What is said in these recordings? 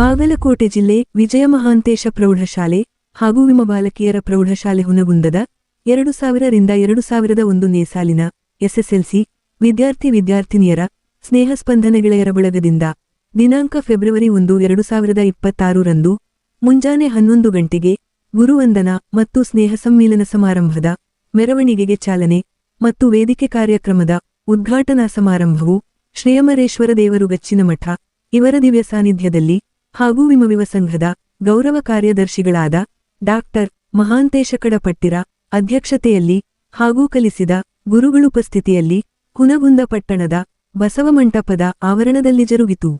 ಬಾಗಲಕೋಟೆ ಜಿಲ್ಲೆ ವಿಜಯ ಮಹಾಂತೇಶ ಪ್ರೌಢಶಾಲೆ ಹಾಗೂ ವಿಮ ಬಾಲಕಿಯರ ಪ್ರೌಢಶಾಲೆ ಹುನಗುಂದದ 2000ರಿಂದ 2001ನೇ ಸಾಲಿನ ಎಸ್ಎಸ್ಎಲ್ಸಿ ವಿದ್ಯಾರ್ಥಿನಿಯರ ಸ್ನೇಹ ಸ್ಪಂದನ ಗೆಳೆಯರ ಬಳಗದಿಂದ ದಿನಾಂಕ ಫೆಬ್ರವರಿ 1, 2026 ರಂದು ಮುಂಜಾನೆ 11 ಗಂಟೆಗೆ ಗುರುವಂದನಾ ಮತ್ತು ಸ್ನೇಹ ಸಮ್ಮಿಲನ ಸಮಾರಂಭದ ಮೆರವಣಿಗೆಗೆ ಚಾಲನೆ ಮತ್ತು ವೇದಿಕೆ ಕಾರ್ಯಕ್ರಮದ ಉದ್ಘಾಟನಾ ಸಮಾರಂಭವು ಶ್ರೀಯಮರೇಶ್ವರ ದೇವರು ಗಚ್ಚಿನಮಠ ಇವರ ದಿವ್ಯ ಸಾನ್ನಿಧ್ಯದಲ್ಲಿ ಹಾಗೂ ವಿಮವಿವ ಸಂಘದ ಗೌರವ ಕಾರ್ಯದರ್ಶಿಗಳಾದ ಡಾಕ್ಟರ್ ಮಹಾಂತೇಶ ಕಡಪಟ್ಟಿರ ಅಧ್ಯಕ್ಷತೆಯಲ್ಲಿ ಹಾಗೂ ಕಲಿಸಿದ ಗುರುಗಳುಪಸ್ಥಿತಿಯಲ್ಲಿ ಹುನಗುಂದ ಪಟ್ಟಣದ ಬಸವ ಮಂಟಪದ ಆವರಣದಲ್ಲಿ ಜರುಗಿತು.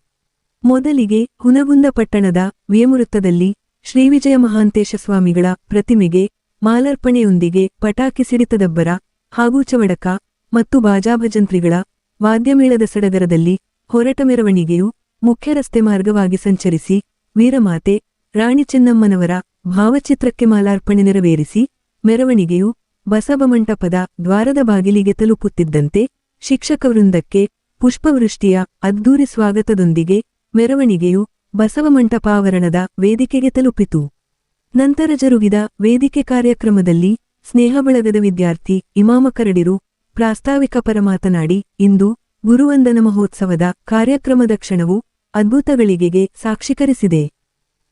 ಮೊದಲಿಗೆ ಹುನಗುಂದ ಪಟ್ಟಣದ ವಿಯಮವೃತ್ತದಲ್ಲಿ ಶ್ರೀವಿಜಯ ಮಹಾಂತೇಶ ಸ್ವಾಮಿಗಳ ಪ್ರತಿಮೆಗೆ ಮಾಲಾರ್ಪಣೆಯೊಂದಿಗೆ ಪಟಾಕಿ ಸಿಡಿತದಬ್ಬರ ಹಾಗೂ ಚವಡಕ ಮತ್ತು ಬಾಜಾಭಜಂತ್ರಿಗಳ ವಾದ್ಯಮೇಳದ ಸಡಗರದಲ್ಲಿ ಹೊರಟ ಮೆರವಣಿಗೆಯು ಮುಖ್ಯ ರಸ್ತೆ ಮಾರ್ಗವಾಗಿ ಸಂಚರಿಸಿ ವೀರಮಾತೆ ರಾಣಿ ಚೆನ್ನಮ್ಮನವರ ಭಾವಚಿತ್ರಕ್ಕೆ ಮಾಲಾರ್ಪಣೆ ನೆರವೇರಿಸಿ ಮೆರವಣಿಗೆಯು ಬಸವ ಮಂಟಪದ ದ್ವಾರದ ಬಾಗಿಲಿಗೆ ತಲುಪುತ್ತಿದ್ದಂತೆ ಶಿಕ್ಷಕವೃಂದಕ್ಕೆ ಪುಷ್ಪವೃಷ್ಟಿಯ ಅದ್ಧೂರಿ ಸ್ವಾಗತದೊಂದಿಗೆ ಮೆರವಣಿಗೆಯು ಬಸವ ಮಂಟಪಾವರಣದ ವೇದಿಕೆಗೆ ತಲುಪಿತು. ನಂತರ ಜರುಗಿದ ವೇದಿಕೆ ಕಾರ್ಯಕ್ರಮದಲ್ಲಿ ಸ್ನೇಹ ಬಳಗದ ವಿದ್ಯಾರ್ಥಿ ಇಮಾಮ ಕರಡಿರು ಪ್ರಾಸ್ತಾವಿಕ ಪರ ಮಾತನಾಡಿ, ಇಂದು ಗುರುವಂದನ ಮಹೋತ್ಸವದ ಕಾರ್ಯಕ್ರಮದ ಕ್ಷಣವು ಅದ್ಭುತಗಳಿಗೆಗೆ ಸಾಕ್ಷೀಕರಿಸಿದೆ.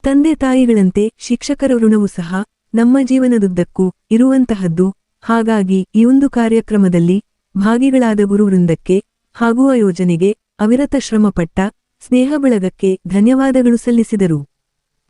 ತಂದೆ ತಾಯಿಗಳಂತೆ ಶಿಕ್ಷಕರ ಋಣವೂ ಸಹ ನಮ್ಮ ಜೀವನದುದ್ದಕ್ಕೂ ಇರುವಂತಹದ್ದು. ಹಾಗಾಗಿ ಈ ಒಂದು ಕಾರ್ಯಕ್ರಮದಲ್ಲಿ ಭಾಗಿಗಳಾದ ಗುರುವೃಂದಕ್ಕೆ ಹಾಗೂ ಆಯೋಜನೆಗೆ ಅವಿರತ ಶ್ರಮಪಟ್ಟ ಸ್ನೇಹ ಬಳಗಕ್ಕೆ ಧನ್ಯವಾದಗಳು ಸಲ್ಲಿಸಿದರು.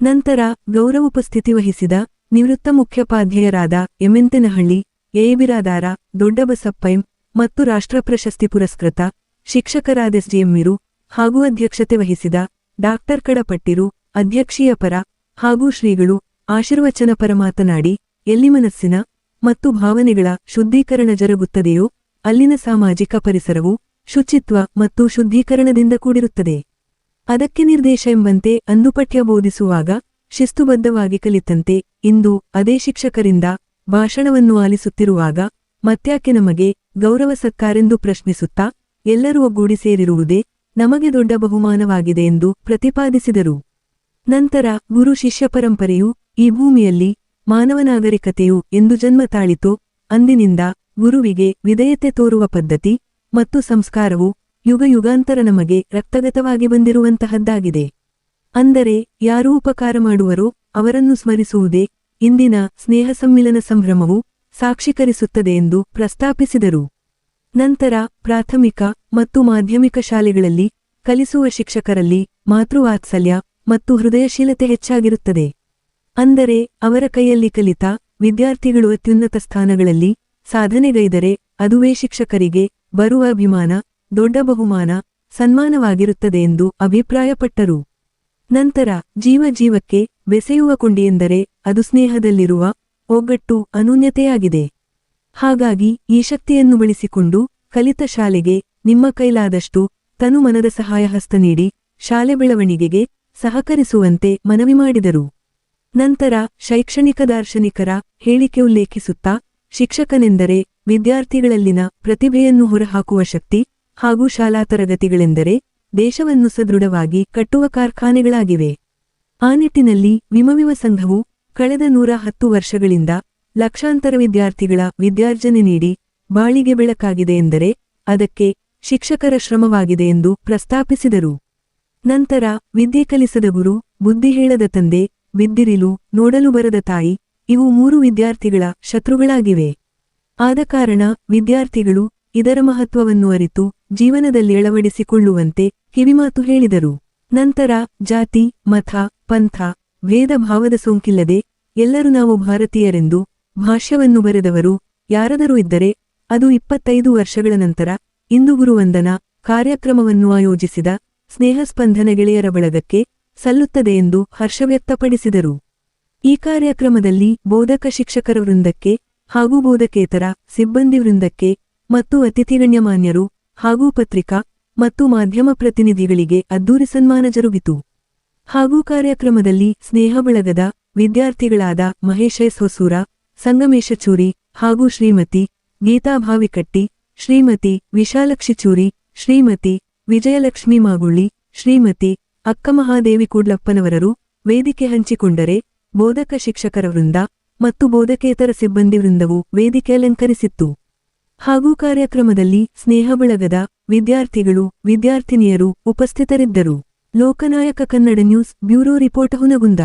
ನಂತರ ಗೌರವೋಪಸ್ಥಿತಿ ವಹಿಸಿದ ನಿವೃತ್ತ ಮುಖ್ಯೋಪಾಧ್ಯಾಯರಾದ ಎಮ್ಮೆಂತನಹಳ್ಳಿ ಎಬಿರಾದಾರ ದೊಡ್ಡಬಸಪ್ಪಯ್ಯ ಮತ್ತು ರಾಷ್ಟ್ರ ಪ್ರಶಸ್ತಿ ಪುರಸ್ಕೃತ ಶಿಕ್ಷಕರಾದ ಎಸ್ಡಿಎಮ್ಮಿರು ಹಾಗೂ ಅಧ್ಯಕ್ಷತೆ ವಹಿಸಿದ ಡಾಕ್ಟರ್ ಕಡಪಟ್ಟಿರು ಅಧ್ಯಕ್ಷೀಯ ಪರ ಹಾಗೂ ಶ್ರೀಗಳು ಆಶೀರ್ವಚನ ಪರ ಮಾತನಾಡಿ, ಎಲ್ಲಿ ಮನಸ್ಸಿನ ಮತ್ತು ಭಾವನೆಗಳ ಶುದ್ಧೀಕರಣ ಜರುಗುತ್ತದೆಯೋ ಅಲ್ಲಿನ ಸಾಮಾಜಿಕ ಪರಿಸರವು ಶುಚಿತ್ವ ಮತ್ತು ಶುದ್ಧೀಕರಣದಿಂದ ಕೂಡಿರುತ್ತದೆ. ಅದಕ್ಕೆ ನಿರ್ದೇಶ ಎಂಬಂತೆ ಅಂದು ಪಠ್ಯ ಬೋಧಿಸುವಾಗ ಶಿಸ್ತುಬದ್ಧವಾಗಿ ಕಲಿತಂತೆ ಇಂದು ಅದೇ ಶಿಕ್ಷಕರಿಂದ ಭಾಷಣವನ್ನು ಆಲಿಸುತ್ತಿರುವಾಗ ಮತ್ಯಾಕೆ ನಮಗೆ ಗೌರವ ಸತ್ಕಾರೆಂದು ಪ್ರಶ್ನಿಸುತ್ತಾ ಎಲ್ಲರೂ ಒಗ್ಗೂಡಿ ಸೇರಿರುವುದೇ ನಮಗೆ ದೊಡ್ಡ ಬಹುಮಾನವಾಗಿದೆ ಎಂದು ಪ್ರತಿಪಾದಿಸಿದರು. ನಂತರ ಗುರು ಶಿಷ್ಯ ಪರಂಪರೆಯು ಈ ಭೂಮಿಯಲ್ಲಿ ಮಾನವ ನಾಗರಿಕತೆಯು ಎಂದು ಜನ್ಮ ತಾಳಿತೋ ಅಂದಿನಿಂದ ಗುರುವಿಗೆ ವಿಧೇಯತೆ ತೋರುವ ಪದ್ಧತಿ ಮತ್ತು ಸಂಸ್ಕಾರವು ಯುಗ ಯುಗಾಂತರ ನಮಗೆ ರಕ್ತಗತವಾಗಿ ಬಂದಿರುವಂತಹದ್ದಾಗಿದೆ. ಅಂದರೆ ಯಾರು ಉಪಕಾರ ಮಾಡುವರೋ ಅವರನ್ನು ಸ್ಮರಿಸುವುದೇ ಇಂದಿನ ಸ್ನೇಹ ಸಮ್ಮಿಲನ ಸಂಭ್ರಮವು ಸಾಕ್ಷೀಕರಿಸುತ್ತದೆ ಎಂದು ಪ್ರಸ್ತಾಪಿಸಿದರು. ನಂತರ ಪ್ರಾಥಮಿಕ ಮತ್ತು ಮಾಧ್ಯಮಿಕ ಶಾಲೆಗಳಲ್ಲಿ ಕಲಿಸುವ ಶಿಕ್ಷಕರಲ್ಲಿ ಮಾತೃವಾತ್ಸಲ್ಯ ಮತ್ತು ಹೃದಯಶೀಲತೆ ಹೆಚ್ಚಾಗಿರುತ್ತದೆ. ಅಂದರೆ ಅವರ ಕೈಯಲ್ಲಿ ಕಲಿತ ವಿದ್ಯಾರ್ಥಿಗಳು ಅತ್ಯುನ್ನತ ಸ್ಥಾನಗಳಲ್ಲಿ ಸಾಧನೆಗೈದರೆ ಅದುವೇ ಶಿಕ್ಷಕರಿಗೆ ಬರುವ ಅಭಿಮಾನ, ದೊಡ್ಡ ಬಹುಮಾನ, ಸನ್ಮಾನವಾಗಿರುತ್ತದೆ ಎಂದು ಅಭಿಪ್ರಾಯಪಟ್ಟರು. ನಂತರ ಜೀವಕ್ಕೆ ಬೆಸೆಯುವ ಕೊಂಡಿಯೆಂದರೆ ಅದು ಸ್ನೇಹದಲ್ಲಿರುವ ಒಗ್ಗಟ್ಟು, ಅನೂನ್ಯತೆಯಾಗಿದೆ. ಹಾಗಾಗಿ ಈ ಶಕ್ತಿಯನ್ನು ಬಳಸಿಕೊಂಡು ಕಲಿತ ಶಾಲೆಗೆ ನಿಮ್ಮ ಕೈಲಾದಷ್ಟು ತನು ಮನದ ಸಹಾಯ ಹಸ್ತ ನೀಡಿ ಶಾಲೆ ಬೆಳವಣಿಗೆಗೆ ಸಹಕರಿಸುವಂತೆ ಮನವಿ ಮಾಡಿದರು. ನಂತರ ಶೈಕ್ಷಣಿಕ ದಾರ್ಶನಿಕರ ಹೇಳಿಕೆ ಉಲ್ಲೇಖಿಸುತ್ತಾ, ಶಿಕ್ಷಕನೆಂದರೆ ವಿದ್ಯಾರ್ಥಿಗಳಲ್ಲಿನ ಪ್ರತಿಭೆಯನ್ನು ಹೊರಹಾಕುವ ಶಕ್ತಿ ಹಾಗೂ ಶಾಲಾ ತರಗತಿಗಳೆಂದರೆ ದೇಶವನ್ನು ಸದೃಢವಾಗಿ ಕಟ್ಟುವ ಕಾರ್ಖಾನೆಗಳಾಗಿವೆ. ಆ ನಿಟ್ಟಿನಲ್ಲಿ ವಿಮವಿವ ಸಂಘವು ಕಳೆದ 110 ವರ್ಷಗಳಿಂದ ಲಕ್ಷಾಂತರ ವಿದ್ಯಾರ್ಥಿಗಳ ವಿದ್ಯಾರ್ಜನೆ ನೀಡಿ ಬಾಳಿಗೆ ಬೆಳಕಾಗಿದೆ ಎಂದರೆ ಅದಕ್ಕೆ ಶಿಕ್ಷಕರ ಶ್ರಮವಾಗಿದೆ ಎಂದು ಪ್ರಸ್ತಾಪಿಸಿದರು. ನಂತರ ವಿದ್ಯೆ ಕಲಿಸದ ಗುರು, ಬುದ್ಧಿ ಹೇಳದ ತಂದೆ, ಬಿದ್ದಿರಿಲು ನೋಡಲು ಬರದ ತಾಯಿ ಇವು 3 ವಿದ್ಯಾರ್ಥಿಗಳ ಶತ್ರುಗಳಾಗಿವೆ. ಆದ ಕಾರಣ ವಿದ್ಯಾರ್ಥಿಗಳು ಇದರ ಮಹತ್ವವನ್ನು ಅರಿತು ಜೀವನದಲ್ಲಿ ಅಳವಡಿಸಿಕೊಳ್ಳುವಂತೆ ಕಿವಿಮಾತು ಹೇಳಿದರು. ನಂತರ ಜಾತಿ, ಮತ, ಪಂಥ, ಭೇದ ಭಾವದ ಸೋಂಕಿಲ್ಲದೆ ಎಲ್ಲರೂ ನಾವು ಭಾರತೀಯರೆಂದು ಭಾಷ್ಯವನ್ನು ಬರೆದವರು ಯಾರಾದರೂ ಇದ್ದರೆ ಅದು 25 ವರ್ಷಗಳ ನಂತರ ಇಂದು ಗುರುವಂದನಾ ಕಾರ್ಯಕ್ರಮವನ್ನು ಆಯೋಜಿಸಿದ ಸ್ನೇಹ ಸ್ಪಂದನ ಗೆಳೆಯರ ಬಳಗಕ್ಕೆ ಸಲ್ಲುತ್ತದೆ ಎಂದು ಹರ್ಷ ವ್ಯಕ್ತಪಡಿಸಿದರು. ಈ ಕಾರ್ಯಕ್ರಮದಲ್ಲಿ ಬೋಧಕ ಶಿಕ್ಷಕರ ವೃಂದಕ್ಕೆ ಹಾಗೂ ಬೋಧಕೇತರ ಸಿಬ್ಬಂದಿ ವೃಂದಕ್ಕೆ ಮತ್ತು ಅತಿಥಿಗಣ್ಯಮಾನ್ಯರು ಹಾಗೂ ಪತ್ರಿಕಾ ಮತ್ತು ಮಾಧ್ಯಮ ಪ್ರತಿನಿಧಿಗಳಿಗೆ ಅದ್ಧೂರಿ ಸನ್ಮಾನ ಜರುಗಿತು. ಹಾಗೂ ಕಾರ್ಯಕ್ರಮದಲ್ಲಿ ಸ್ನೇಹ ಬಳಗದ ವಿದ್ಯಾರ್ಥಿಗಳಾದ ಮಹೇಶ ಎಸ್ ಹೊಸೂರ, ಸಂಗಮೇಶ ಚೂರಿ ಹಾಗೂ ಶ್ರೀಮತಿ ಗೀತಾ ಭಾವಿಕಟ್ಟಿ, ಶ್ರೀಮತಿ ವಿಶಾಲಕ್ಷಿ ಚೂರಿ, ಶ್ರೀಮತಿ ವಿಜಯಲಕ್ಷ್ಮಿ ಮಾಗುಳ್ಳಿ, ಶ್ರೀಮತಿ ಅಕ್ಕಮಹಾದೇವಿ ಕೂಡ್ಲಪ್ಪನವರರು ವೇದಿಕೆ ಹಂಚಿಕೊಂಡರೆ ಬೋಧಕ ಶಿಕ್ಷಕರ ವೃಂದ ಮತ್ತು ಬೋಧಕೇತರ ಸಿಬ್ಬಂದಿ ವೃಂದವು ವೇದಿಕೆ ಅಲಂಕರಿಸಿತ್ತು. ಹಾಗೂ ಕಾರ್ಯಕ್ರಮದಲ್ಲಿ ಸ್ನೇಹ ಬಳಗದ ವಿದ್ಯಾರ್ಥಿಗಳು ವಿದ್ಯಾರ್ಥಿನಿಯರು ಉಪಸ್ಥಿತರಿದ್ದರು. Loknayak Kannada news bureau report Hunagunda.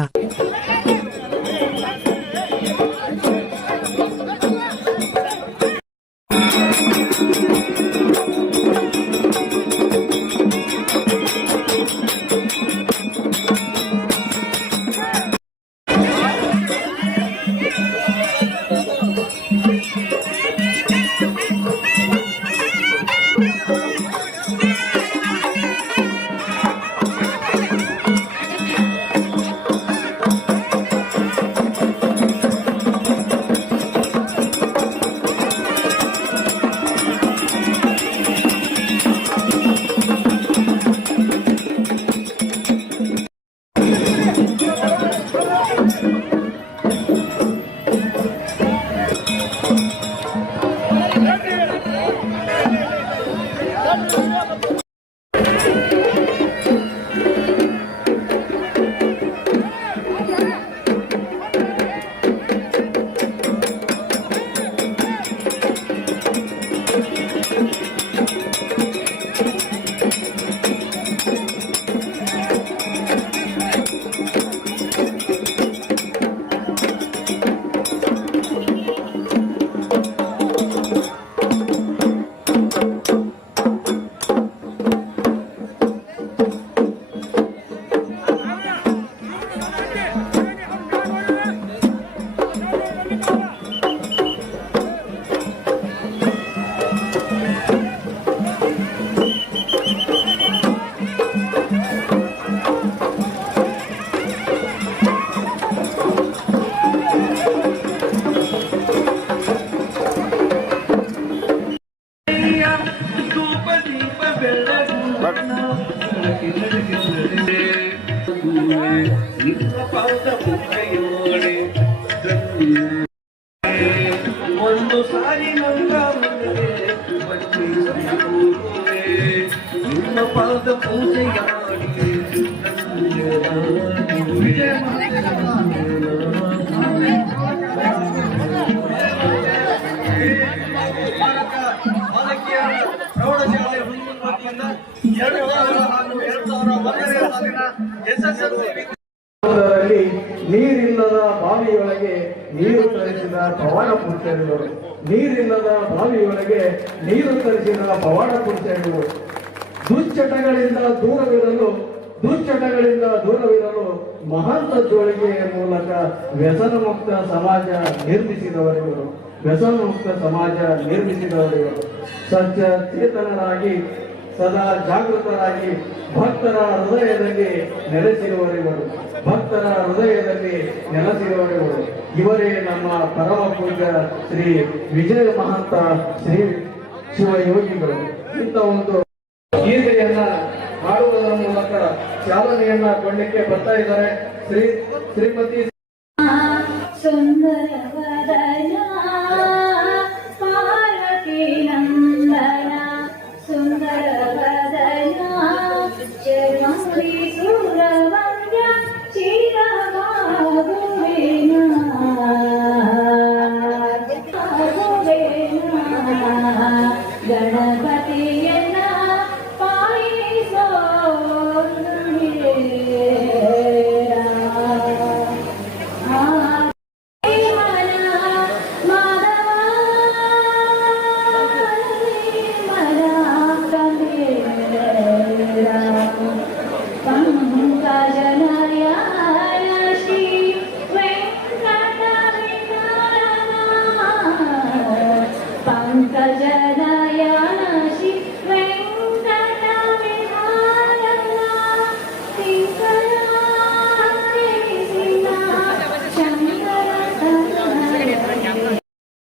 ಒಂದು ಸಾರಿ ನಿಮ್ಮ ಪಾದ ಪೂಜೆಯಾಡಿ ಪ್ರೌಢಶಾಲೆ ವತಿಯಿಂದ 2001ನೇ ಸಾಲಿನ SSLC ನೀರಿಲ್ಲದ ಬಾವಿಯೊಳಗೆ ನೀರು ತರಿಸಿದ ಪವಾಡ ಪುರುಷರು, ನೀರಿಲ್ಲದ ಬಾವಿಯೊಳಗೆ ನೀರು ತರಿಸಿದ ಪವಾಡ ಪುರುಷರು, ದುಶ್ಚಟಗಳಿಂದ ದೂರವಿರಲು ಮಹಾಂತ ಜೋಳಿಗೆಯ ಮೂಲಕ ವ್ಯಸನ ಮುಕ್ತ ಸಮಾಜ ನಿರ್ಮಿಸಿದವರಿವರು, ಸಜ್ಜ ಚೇತನರಾಗಿ ಸದಾ ಜಾಗೃತರಾಗಿ ಭಕ್ತರ ಹೃದಯದಲ್ಲಿ ನೆಲೆಸಿರುವವರು, ಇವರೇ ನಮ್ಮ ಪರಮ ಪೂಜ್ಯ ಶ್ರೀ ವಿಜಯ ಮಹಂತ ಶ್ರೀ ಶಿವಯೋಗಿಗಳು. ಇಂಥ ಒಂದು ಗೀತೆಯನ್ನ ಹಾಡುವುದರ ಮೂಲಕ ಚಾಲನೆಯನ್ನ ಕೊಡಲಿಕ್ಕೆ ಬರ್ತಾ ಇದ್ದಾರೆ ಶ್ರೀಮತಿ ಗಣಪತಿಯನ್ನ ಪಾಯಿಸೋ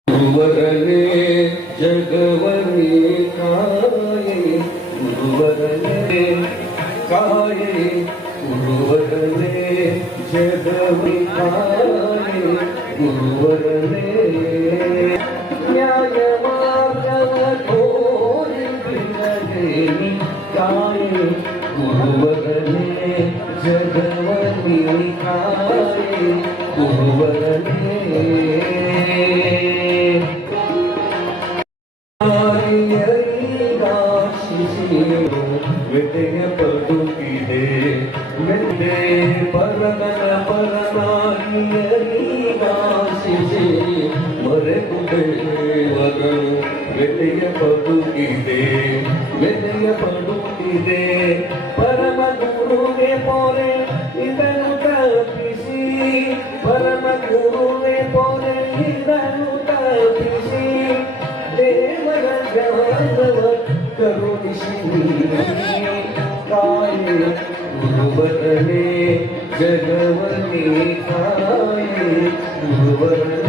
ಗುರುವರನೇ ಜಗವನೇ ಕಾಯೇ, ಗುರುವರನೇ ಕಾಯೇ, ಗುರುವರನೇ ಜಗವೇ ಕಾಯೇ, ಗುರುವರನೇ ನ್ಯಾಯ ಮಾರ್ಗ ದೇವಗಳು ಬೆಲೆಯ ಬದುಕಿದೆ ಬೆಲೆಯ ಬದುಕಿದೆ ಪರಮ ಗುರುವೆ ಪೊರೆ ಇದನ್ನು ತಪ್ಪಿಸಿ ಪರಮ ಗುರುವೆ ಪೊರೆ ಇದನ್ನು ತಪ್ಪಿಸಿ ದೇವರ ಜ್ಞಾನವ ಕರುಣಿಸಿ ಕಾಯೆ ಗುರುವರನೇ ಜಗವನ್ನೇ ಕಾಯೆ ಗುರುವರನೇ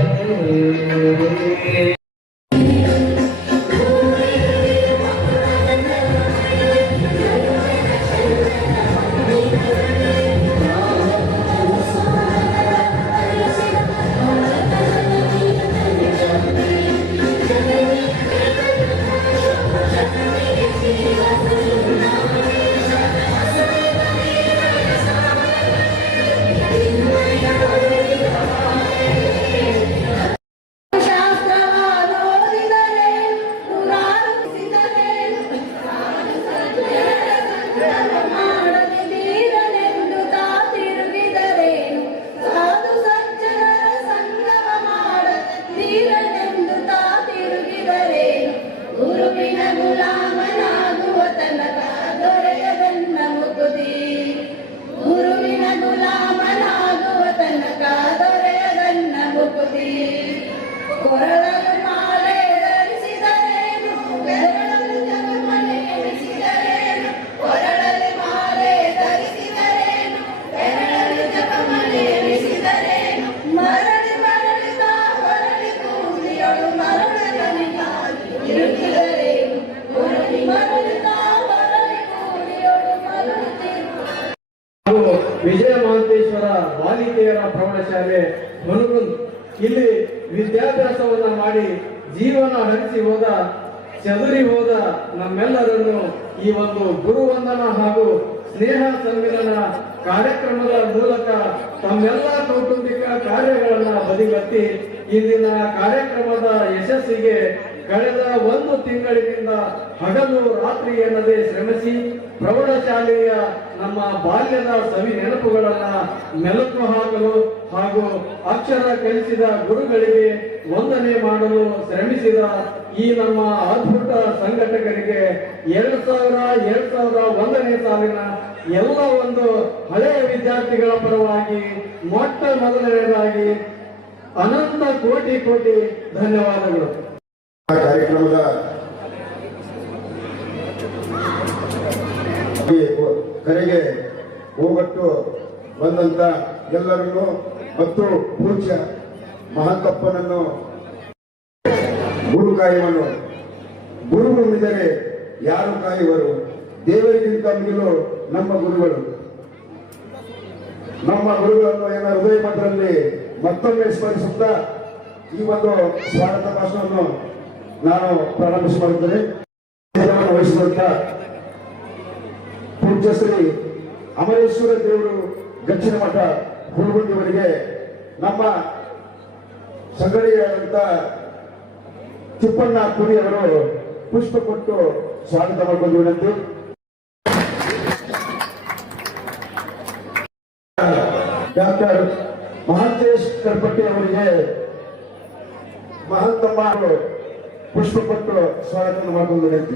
ಕೊರಳಲು ಮಾಲೆ ಧರಿಸಿದರೇನು ಬೆರಳಲು ಜಗಮನೆ ಎಣಿಸಿದರೇನು ಕೊರಳಲು ಮಾಲೆ ಧರಿಸಿದರೇನು ಬೆರಳಲು ಜಗಮನೆ ಎಣಿಸಿದರೇನು ಮರಳಿ ಮರಳಿದ ಹೊರಳಿ ಕೂಲಿಯಳು ಮರಳನಿಗಾಗಿ ತಿರುಗಿದರೇನು ಹೊರಳಿ ಮರಳಿದ ಹೊರಳಿ ಕೂಲಿಯಳು ಮರಳುತ್ತಿರು ಹಾಗೂ ವಿಜಯ ಮಹಂತೇಶ್ವರ ಬಾಲಿಕೆಯರ ಪ್ರೌಢಶಾಲೆ ಮನುಗುಂದ್ ಇಲ್ಲಿ ವಿದ್ಯಾಭ್ಯಾಸವನ್ನ ಮಾಡಿ ಜೀವನ ಹರಿಸಿ ಹೋದ ಚದುರಿ ಹೋದ ನಮ್ಮೆಲ್ಲರನ್ನು ಈ ಒಂದು ಗುರುವಂದನ ಹಾಗೂ ಸ್ನೇಹ ಸಮ್ಮಿಲನ ಕಾರ್ಯಕ್ರಮದ ಮೂಲಕ ತಮ್ಮೆಲ್ಲ ಕೌಟುಂಬಿಕ ಕಾರ್ಯಗಳನ್ನ ಬದಿಗಟ್ಟಿ ಇಂದಿನ ಕಾರ್ಯಕ್ರಮದ ಯಶಸ್ಸಿಗೆ ಕಳೆದ 1 ತಿಂಗಳಿನಿಂದ ಹಗಲು ರಾತ್ರಿ ಎನ್ನದೆ ಶ್ರಮಿಸಿ ಪ್ರೌಢಶಾಲೆಯ ನಮ್ಮ ಬಾಲ್ಯದ ಸವಿ ನೆನಪುಗಳನ್ನ ಮೆಲುಕು ಹಾಕಲು ಹಾಗೂ ಅಕ್ಷರ ಕಲಿಸಿದ ಗುರುಗಳಿಗೆ ವಂದನೆ ಮಾಡಲು ಶ್ರಮಿಸಿದ ಈ ನಮ್ಮ ಅದ್ಭುತ ಸಂಘಟಕರಿಗೆ 2001ನೇ ಸಾಲಿನ ಎಲ್ಲ ಒಂದು ಹಳೆಯ ವಿದ್ಯಾರ್ಥಿಗಳ ಪರವಾಗಿ ಮೊಟ್ಟ ಮೊದಲನೇದಾಗಿ ಅನಂತ ಕೋಟಿ ಕೋಟಿ ಧನ್ಯವಾದಗಳು. ಕಾರ್ಯಕ್ರಮದ ಕರೆಗೆ ಹೋಗಟ್ಟು ಬಂದಂತ ಎಲ್ಲರನ್ನು ಮತ್ತು ಪೂಜ್ಯ ಮಹಾಂತಪ್ಪನನ್ನು ಗುರು ಕಾಯುವನು ಗುರು ಮುಗಿದರೆ ಯಾರು ಕಾಯುವರು ದೇವರಿಗಿಂತ ಮಿಗಿಲು ನಮ್ಮ ಗುರುಗಳು. ನಮ್ಮ ಗುರುಗಳನ್ನು ಏನ ಹೃದಯ ಮಠದಲ್ಲಿ ಮತ್ತೊಮ್ಮೆ ಸ್ಮರಿಸುತ್ತಾ ಈ ಒಂದು ಸ್ವಾಗತ ಭಾಷಣವನ್ನು ನಾನು ಪ್ರಾರಂಭಿಸಿಕೊಳ್ಳುತ್ತೇನೆ. ವಹಿಸಿದಂತ ಪೂಜ್ಯ ಶ್ರೀ ಅಮರೇಶ್ವರ ದೇವರು ಗಚ್ಚಿನ ಮಠ ಹುಡುಗುಂದಿಯವರಿಗೆ ನಮ್ಮ ಸಂಗಡಿಯಾದಂತ ತಿಪ್ಪಣ್ಣ ಕುರಿ ಅವರು ಪುಷ್ಪ ಕೊಟ್ಟು ಸ್ವಾಗತ ಮಾಡಿಕೊಂಡು ವಿನಂತಿ. ಡಾಕ್ಟರ್ ಮಹಾಂತೇಶ್ ಕರ್ಪಟ್ಟಿ ಅವರಿಗೆ ಮಹಾಂತಮ್ಮ ಪುಷ್ಪ ಕೊಟ್ಟು ಸ್ವಾಗತ ಮಾಡಿಕೊಂಡು ವಿನಂತಿ.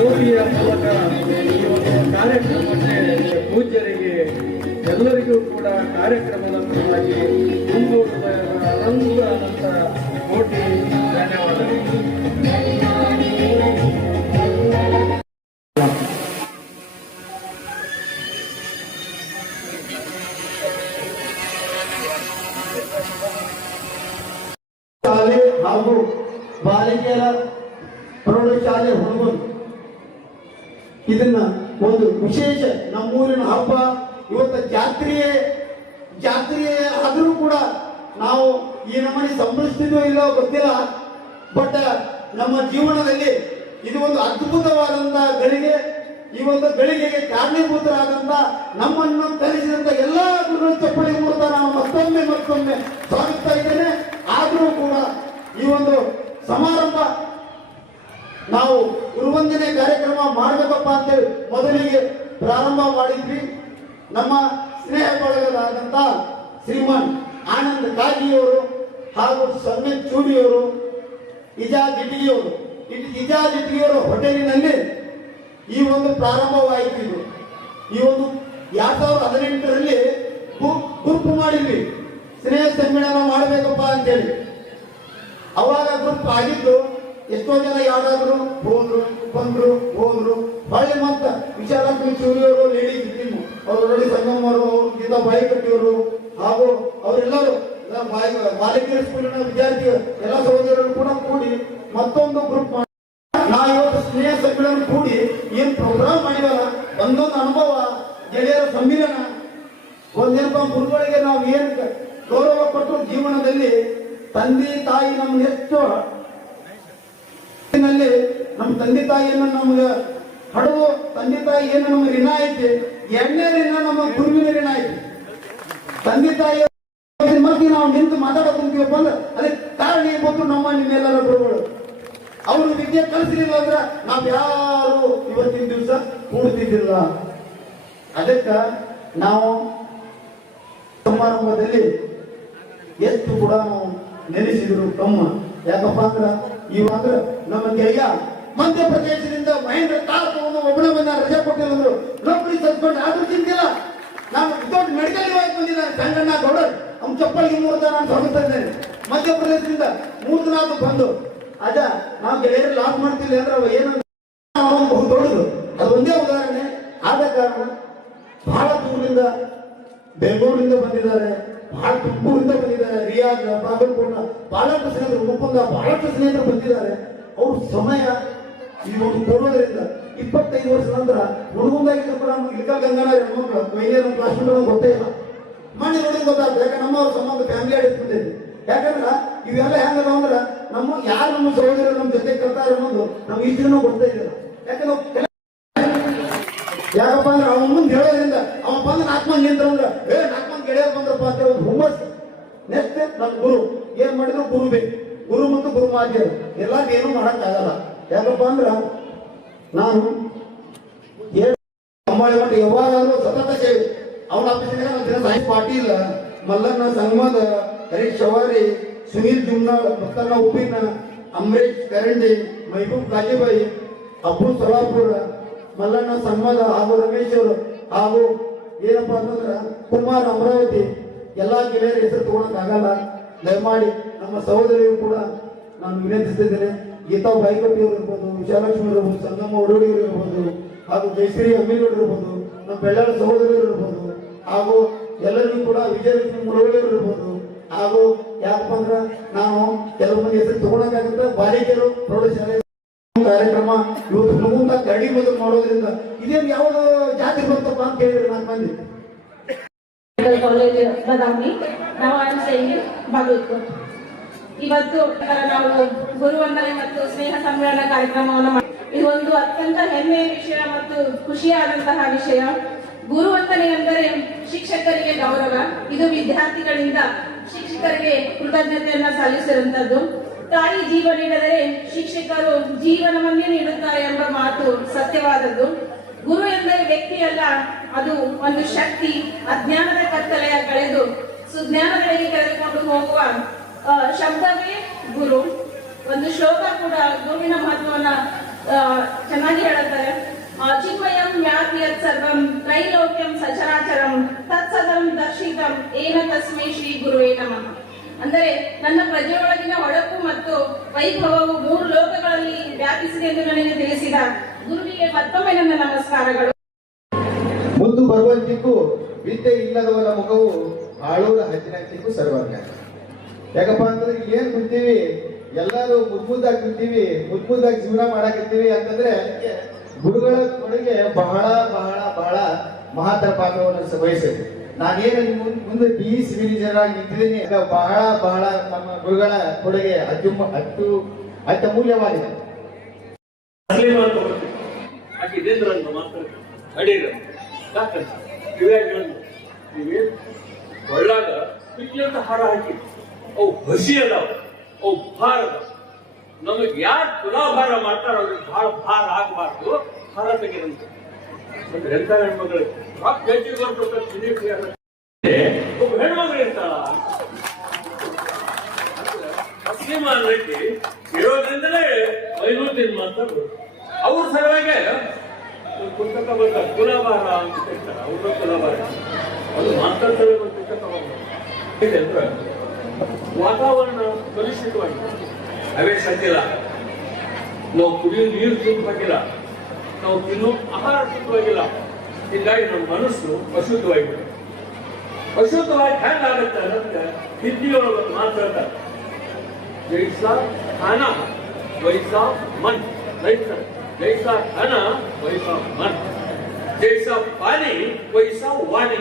ಮೋದಿಯ ಮೂಲಕ ಈ ಒಂದು ಕಾರ್ಯಕ್ರಮಕ್ಕೆ ಪೂಜ್ಯರಿಗೆ ಎಲ್ಲರಿಗೂ ಕೂಡ ಕಾರ್ಯಕ್ರಮದ ಪರವಾಗಿ ಮುಂದೂಡುವ ಅನಂತ ಅನಂತ ಕೋಟಿ ಧನ್ಯವಾದಗಳು. ಶಾಲೆ ಹಾಗೂ ಬಾಲಿಕೆಯರ ಪ್ರೌಢಶಾಲೆ ಹುಡುಗರು ಇದನ್ನ ಒಂದು ವಿಶೇಷ ನಮ್ಮೂರಿನ ಹಬ್ಬ ಇವತ್ತು ಜಾತ್ರೆಯೇ ಆದರೂ ಕೂಡ ನಾವು ಈ ನಮ್ಮನೆ ಸಂಭ್ರಮಿಸ್ತಿದ್ವೋ ಇಲ್ಲೋ ಗೊತ್ತಿಲ್ಲ, ಬಟ್ ನಮ್ಮ ಜೀವನದಲ್ಲಿ ಇದು ಒಂದು ಅದ್ಭುತವಾದಂತಹ ಗಳಿಗೆ. ಈ ಒಂದು ಗಳಿಗೆಗೆ ಕಾರಣೀಭೂತರಾದಂತ ನಮ್ಮನ್ನು ಕಲಿಸಿದಂತ ಎಲ್ಲಾ ಗುರುಗಳ ಚಪ್ಪಳಿ ಮೂಲಕ ನಾನು ಮತ್ತೊಮ್ಮೆ ಸ್ವಾಗತಿಸ್ತಾ ಇದ್ದೇನೆ. ಆದರೂ ಕೂಡ ಈ ಒಂದು ಸಮಾರಂಭ ನಾವು ಗುರುವಂದನೆ ಕಾರ್ಯಕ್ರಮ ಮಾಡಬೇಕಪ್ಪ ಅಂತೇಳಿ ಮೊದಲಿಗೆ ಪ್ರಾರಂಭ ಮಾಡಿದ್ವಿ. ನಮ್ಮ ಸ್ನೇಹ ಬಳಗದಾದಂತ ಶ್ರೀಮಾನ್ ಆನಂದ್ ಕಾಜಿಯವರು ಹಾಗೂ ಸಮ್ಮೇತ್ ಚೂಡಿಯವರು, ಇಜಾಜ್ ಇಟಗಿಯವರು ಹೋಟೆಲಿನಲ್ಲಿ ಈ ಒಂದು ಪ್ರಾರಂಭವಾಯಿತು. ಈ ಒಂದು 2018ರಲ್ಲಿ ಗ್ರೂಪ್ ಮಾಡಿದ್ವಿ, ಸ್ನೇಹ ಸಮ್ಮೇಳನ ಮಾಡಬೇಕಪ್ಪ ಅಂತೇಳಿ. ಅವಾಗ ಗ್ರೂಪ್ ಆಗಿದ್ದು ಎಷ್ಟೋ ಜನ ಯಾರಾದ್ರು ಬಂದ್ರು ಹೋದ್ರು. ಹೊಳ್ಳಿ ಮತ್ತ ವಿಶಾಲಕ್ಷ್ಮಿ ಚೂರಿಯವರು, ಲೇಡೀಸ್ ಟೀಮ್ ಅವರು, ನೋಡಿ ಸಂಗಮ್ ಅವರು, ಗೀತಾ ಬಾಯಿ ಕಟ್ಟಿಯವರು ಹಾಗೂ ಅವರೆಲ್ಲರೂ ಬಾಲಕಿಯರ ಸ್ಕೂಲಿನ ವಿದ್ಯಾರ್ಥಿಗಳು ಎಲ್ಲ ಸಹೋದರರು ಕೂಡ ಕೂಡಿ ಮತ್ತೊಂದು ಗ್ರೂಪ್ ಮಾಡಿ ನಾವು ಇವತ್ತು ಸ್ನೇಹ ಸಮ್ಮೇಳನ ಕೂಡಿ ಏನ್ ಪ್ರೋಗ್ರಾಮ್ ಮಾಡಿದಾರ, ಒಂದೊಂದು ಅನುಭವ, ಗೆಳೆಯರ ಸಮ್ಮಿಲನ, ಒಂದೇನಪ್ಪ ಗುರುಗಳಿಗೆ ನಾವು ಏನ್ ಗೌರವ ಕೊಟ್ಟು ಜೀವನದಲ್ಲಿ ತಂದೆ ತಾಯಿ ನಮ್ಗೆ ಎಷ್ಟು ನಮ್ಮ ತಂದೆ ತಾಯಿಯನ್ನು ನಮ್ಗೆ ಹಡವು, ತಂದೆ ತಾಯಿ ಏನು ನಮ್ಗೆ ಋಣ ಐತಿ, ಎಣ್ಣೆ ಋಣ ನಮ್ಮ ಗುರುವಿನ ಋಣ ಐತಿ. ತಂದೆ ತಾಯಿ ಮತ್ತೆ ನಾವು ನಿಂತು ಮಾತಾಡೋಕಂತೀವಪ್ಪ ಅಂದ್ರೆ ಅದಕ್ಕೆ ಕಾರಣ ಏನ್ಬೋದು ನಮ್ಮ ನಿಮ್ಮೆಲ್ಲರ ಗುರುಗಳು. ಅವರು ವಿದ್ಯೆ ಕಲಿಸಲಿಲ್ಲ ಅಂದ್ರೆ ನಾವ್ ಯಾರು ಇವತ್ತಿನ ದಿವಸ ಕೂಡ್ತಿದ್ದಿಲ್ಲ. ಅದಕ್ಕ ನಾವು ಸಮಾರಂಭದಲ್ಲಿ ಎಷ್ಟು ಕೂಡ ನಾವು ನೆನೆಸಿದ್ರು ತಮ್ಮ. ಯಾಕಪ್ಪ ಅಂದ್ರ ಇವಾಗ ನಮ್ಮ ಗೆಳೆಯ ಮಧ್ಯಪ್ರದೇಶದಿಂದ ಮಹೇಂದ್ರ ಕಾರ್ ತಗೊಂಡು ಒಬ್ಬನೇ ಬಂದ, ರಜೆ ಕೊಟ್ಟಿಲ್ಲ ಅಂದ್ರು, ನೌಕರಿ ಸತ್ಕೊಂಡು ಆದ್ರೂ ಚಿಂತಿಲ್ಲ. ನಾನು ವಿತೌಟ್ ಮೆಡಿಕಲ್ ಇವಾಗ ಬಂದಿದ್ದಾರೆ ಸಂಗಣ್ಣ ಗೌಡರ್, ಅವ್ನ ಚಪ್ಪಲಿಗೆ 3 ದಿನ ನಾನು ಸ್ವಾಗತ ಇದ್ದೇನೆ. ಮಧ್ಯಪ್ರದೇಶದಿಂದ 3 ದಿನ ಅದು ಬಂದು ಅದ ನಾವು ಗೆಳೆಯರು ಲಾಸ್ ಮಾಡ್ತಿಲ್ಲ ಅಂದ್ರೆ ಅವ ಏನು ಬಹು ದೊಡ್ಡದು. ಅದು ಒಂದೇ ಉದಾಹರಣೆ. ಆದ ಕಾರಣ ಬಹಳ ದೂರದಿಂದ ಬೆಂಗಳೂರಿಂದ ಬಂದಿದ್ದಾರೆ, ಬಹಳ ತುಮಕೂರಿಂದ ಬಂದಿದ್ದಾರೆ, ರಿಯಾಜ್, ಬಾಗಲಕೋಟ, ಬಹಳಷ್ಟು ಸ್ನೇಹಿತರು, ಮುಕುಂದ, ಬಹಳಷ್ಟು ಸ್ನೇಹಿತರು ಬಂದಿದ್ದಾರೆ. ಅವ್ರ ಸಮಯ ಈ ಒಂದು ಕೊಡೋದ್ರಿಂದ 25 ವರ್ಷ ನಂತರ ಹುಡುಗಂದಾಗಿದ್ದ ಕೂಡ ಇಳಕಲ್ ಗಂಗಾನ ಹೆಣ್ಮಕ್ಳು ವೈದ್ಯರ ಕ್ಲಾಸ್ಮೇಟ್ ಗೊತ್ತೇ ಇಲ್ಲ. ಮನೆ ನೋಡಿ ಗೊತ್ತಾಗ್ತದೆ. ಯಾಕಂದ್ರೆ ನಮ್ಮವ್ರ ಸಂಬಂಧ ಫ್ಯಾಮಿಲಿ ಅಡಿಸ್ಬಿಟ್ಟಿದ್ವಿ. ಯಾಕಂದ್ರ ಇವೆಲ್ಲ ಹೆಂಗದ ಅಂದ್ರ ನಮ್ಮ ಯಾರು ನಮ್ಮ ಸಹೋದರರು ನಮ್ಮ ಜೊತೆ ಕಲ್ತಾರ ಅನ್ನೋದು ನಮ್ಗೆ ಇಷ್ಟನೂ ಗೊತ್ತೇ ಇಲ್ಲ. ಯಾಕಂದ್ರೆ ಯಾಕಪ್ಪ ಅಂದ್ರೆ ಅವನ ಮುಂದೆ ಹೇಳೋದ್ರಿಂದ ಅವ ಬಂದು 4 ಮಂದಿ ನಿಂತಂದ್ರ 4 ಮಂದಿ ಗೆಳೆಯರು ಬಂದ್ರಪ್ಪ ಅಂತ ಒಂದು ಹುಮ್ಮಸ್. ನೆಕ್ಸ್ಟ್ ನಮ್ಮ ಗುರು ಏನ್ ಮಾಡಿದ್ರು ಗುರು ಬೇಕು, ಗುರು ಮತ್ತು ಗುರು ಮಾಧ್ಯರು ಎಲ್ಲ ಏನು ಮಾಡಕ್ ಆಗಲ್ಲ. ಯಾಕಪ್ಪ ಅಂದ್ರ ನಾನು ಅಂಬಾಳಿ ಮಟ್ಟ ಯಾವಾಗಾದ್ರೂ ಸತತ ಸೇವೆ. ಅವನ ಅಪ್ಪ ಸಾಹಿಬ್ ಪಾಟೀಲ್, ಮಲ್ಲಣ್ಣ ಸಂಗಮದ, ಹರೀಶ್ ಶವಾರಿ, ಸುನೀಲ್ ಜುಮ್ನಾಳ್, ಮತ್ತಣ್ಣ ಉಪ್ಪಿನ, ಅಮರೇಶ್ ಕರಂಡಿ, ಮೈಬೂಬ್ ಕಾಜಿಬಾಯಿ, ಅಬ್ಬು ಸಲಾಪುರ, ಮಲ್ಲಣ್ಣ ಸಂಗಮದ ಹಾಗೂ ರಮೇಶ್ ಅವರು ಹಾಗೂ ಏನಪ್ಪಾ ಅಂತಂದ್ರ ಕುಮಾರ್ ಅಮರಾವತಿ, ಎಲ್ಲಾ ಗೆಳೆಯರ ಹೆಸರು ತಗೊಳಕ್ ಆಗಲ್ಲ. ದಯಮಾಡಿ ನಮ್ಮ ಸಹೋದರಿಯರು ಕೂಡ ನಾನು ವಿನಂತಿಸ್ತಿದ್ದೇನೆ. ಗೀತಾ ಬಾಯಿಕಟ್ಟಿ ಅವರು ಇರ್ಬೋದು, ವಿಶಾಲಕ್ಷ್ಮಿ ಇರ್ಬೋದು, ಸಂಗಮ ಒಡೋಡಿಯವರು ಇರ್ಬೋದು, ಹಾಗೂ ಜಯಶ್ರೀ ಅಮ್ಮಿಗೌಡರು ಇರ್ಬೋದು, ನಮ್ಮ ಬೆಳ್ಳಾಳ ಸಹೋದರರು ಇರ್ಬೋದು, ಹಾಗೂ ಎಲ್ಲರಿಗೂ ಕೂಡ ವಿಜಯಲಕ್ಷ್ಮಿ ಮುಳುಗಳಿಯವರು ಇರ್ಬೋದು. ಹಾಗೂ ಯಾಕಪ್ಪ ಅಂದ್ರ ನಾವು ಕೆಲವು ಮಂದಿ ಹೆಸರು ತಗೊಳಕಾಗುತ್ತೆ. ಬಾಲಿಕೆಯರು ಪ್ರೌಢಶಾಲೆ ಕಾರ್ಯಕ್ರಮ ಇವತ್ತು ಹುಡುಗಂತ ಕರಡಿ ಮೊದಲು ಮಾಡೋದ್ರಿಂದ ಇದೇನು ಯಾವ್ದು ಜಾತಿ ಬರ್ತಪ್ಪ ಅಂತ ಹೇಳಿದ್ರೆ 4 ಮಂದಿ ಕಾಲೇಜ್ ಬದಾಮಿ. ನಾವು ಬಾಗಲಕೋಟೆ. ಇವತ್ತು ನಾವು ಗುರುವಂದನೆ ಮತ್ತು ಸ್ನೇಹ ಸಮ್ಮೇಳನ ಕಾರ್ಯಕ್ರಮವನ್ನು ಇದು ಒಂದು ಅತ್ಯಂತ ಹೆಮ್ಮೆಯ ವಿಷಯ ಮತ್ತು ಖುಷಿಯಾದಂತಹ ವಿಷಯ. ಗುರುವಂದನೆ ಎಂದರೆ ಶಿಕ್ಷಕರಿಗೆ ಗೌರವ. ಇದು ವಿದ್ಯಾರ್ಥಿಗಳಿಂದ ಶಿಕ್ಷಕರಿಗೆ ಕೃತಜ್ಞತೆಯನ್ನ ಸಲ್ಲಿಸಿರುವಂತದ್ದು. ತಾಯಿ ಜೀವ ನೀಡಿದರೆ ಶಿಕ್ಷಕರು ಜೀವನವನ್ನೇ ನೀಡುತ್ತಾರೆ ಎಂಬ ಮಾತು ಸತ್ಯವಾದದ್ದು. ಗುರು ಎಂದರೆ ವ್ಯಕ್ತಿಯಲ್ಲ, ಅದು ಒಂದು ಶಕ್ತಿ. ಅಜ್ಞಾನದ ಕತ್ತಲೆಯ ಕಳೆದು ಸುಜ್ಞಾನಗಳಿಗೆ ಕರೆದುಕೊಂಡು ಹೋಗುವ ಶಬ್ದವೇ ಗುರು. ಒಂದು ಶ್ಲೋಕ ಕೂಡ ಗುರುವಿನ ಮಹತ್ವವನ್ನ ಚೆನ್ನಾಗಿ ಹೇಳುತ್ತಾರೆ. ಚಿನ್ಮಯಂ ವ್ಯಾಪಿ ಯತ್ ಸರ್ವಂ ತ್ರೈಲೋಕ್ಯಂ ಸಚರಾಚರಂ ತತ್ಸದಂ ದರ್ಶಿತಂ ಏನ ತಸ್ಮೈ ಶ್ರೀ ಗುರುವೇ ನಮಃ. ಅಂದರೆ ನನ್ನ ಪ್ರಜೆಯೊಳಗಿನ ಹೊಳಪು ಮತ್ತು ವೈಭವವು 3 ಲೋಕಗಳಲ್ಲಿ ವ್ಯಾಪಿಸಿದೆ ಎಂದು ನನಗೆ ತಿಳಿಸಿದ ಗುರುವಿಗೆ ಮತ್ತೊಮ್ಮೆ ನನ್ನ ನಮಸ್ಕಾರಗಳು. ಮುಂದೆ ಬರುವಂತಿಗೂ ವಿದ್ಯೆ ಇಲ್ಲದವರ ಮುಖವು ಆಳೂರ ಹಚ್ಚಿನಂತಿಗೂ ಸರ್ವಜ್ಞ. ಯಾಕಪ್ಪ ಅಂತಂದ್ರೆ ಏನ್ ಬಿಡ್ತೀವಿ, ಎಲ್ಲರೂ ಮುದ್ದಾಗಿ ಬಿಡ್ತೀವಿ, ಮುದ್ದಾಗಿ ಜೀವನ ಮಾಡಾಕಿರ್ತೀವಿ ಅಂತಂದ್ರೆ ಅದಕ್ಕೆ ಗುರುಗಳ ಕೊಡುಗೆ ಬಹಳ ಬಹಳ ಬಹಳ ಮಹತ್ತರ ಪಾತ್ರವನ್ನು ವಹಿಸಿದೆ. ನಾನೇನು ಮುಂದೆ ಬಿ ಸಿವಿಲ್ ಇಂಜಿನಿಯರ್ ಆಗಿ ನಿಂತಿದ್ದೀನಿ. ಅದು ಬಹಳ ಬಹಳ ನಮ್ಮ ಗುರುಗಳ ಕೊಡುಗೆ ಅತ್ಯಮೂಲ್ಯವಾಗಿದೆ. ಒಳ್ಳಾಗ ಹಾರ ಹಾಕಿ ಅವು ಹಸಿ ಅದಾವ, ಅವು ಭಾರ ಅದಾವ. ನಮಗೆ ಯಾರು ತುಲಾಭಾರ ಮಾಡ್ತಾರ ಅವ್ರಿಗೆ ಬಹಳ ಭಾರ ಆಗಬಾರ್ದು, ಭಾರ ತೆಗೆದಂತೆ. ಎಂತ ಹೆಣ್ಮಗಳು ಒಬ್ಬ ಹೆಣ್ಮಗಳು ಇರ್ತಾಳ ಮುಸ್ಲಿಮಾನ್ ವ್ಯಕ್ತಿ ಇರೋದ್ರಿಂದಲೇ ವೈನೂತಿನ ಮಾತಾಡೋದು. ಅವ್ರ ಸಲುವಾಗಿ ಪುಸ್ತಕ ಬರ್ತಾರೆ, ತುಲಾಭಾರ ಅಂತ ಹೇಳ್ತಾರೆ. ಅವ್ರ ತುಲಾಭಾರ ಅದು ಮಾತಾಡ್ತಾರೆ. ಪುಸ್ತಕ ಇದೆ ಅಂದ್ರೆ ವಾತಾವರಣ ಕಲುಷಿತವಾಗಿದೆ, ಅವೇ ಸಜ್ಜಿಲ್ಲ, ನಾವು ಕುಡಿಯೋ ನೀರು ಶುದ್ಧವಾಗಿಲ್ಲ, ನಾವು ತಿನ್ನೋ ಆಹಾರ ಶುದ್ಧವಾಗಿಲ್ಲ. ಹೀಗಾಗಿ ನಮ್ಮ ಮನಸ್ಸು ಅಶುದ್ಧವಾಗಿಬಿಡುತ್ತೆ. ಅಶುದ್ಧವಾಗಿ ಹೆಂಗಾಗುತ್ತೆ ಅನ್ನೋದಕ್ಕೆ ಹಿಂದಿಯೊಳಗೆ ಮಾತಾಡ್ತಾರೆ, ಜೈಸಾ ಹಣ ವೈಸಾ ಮನ್, ಜೈಸಾ ಹಣ ವೈಸಾ ಮನ್, ಜೈಸಾ ಪಾನಿ ವೈಸಾ ವಾಣಿ.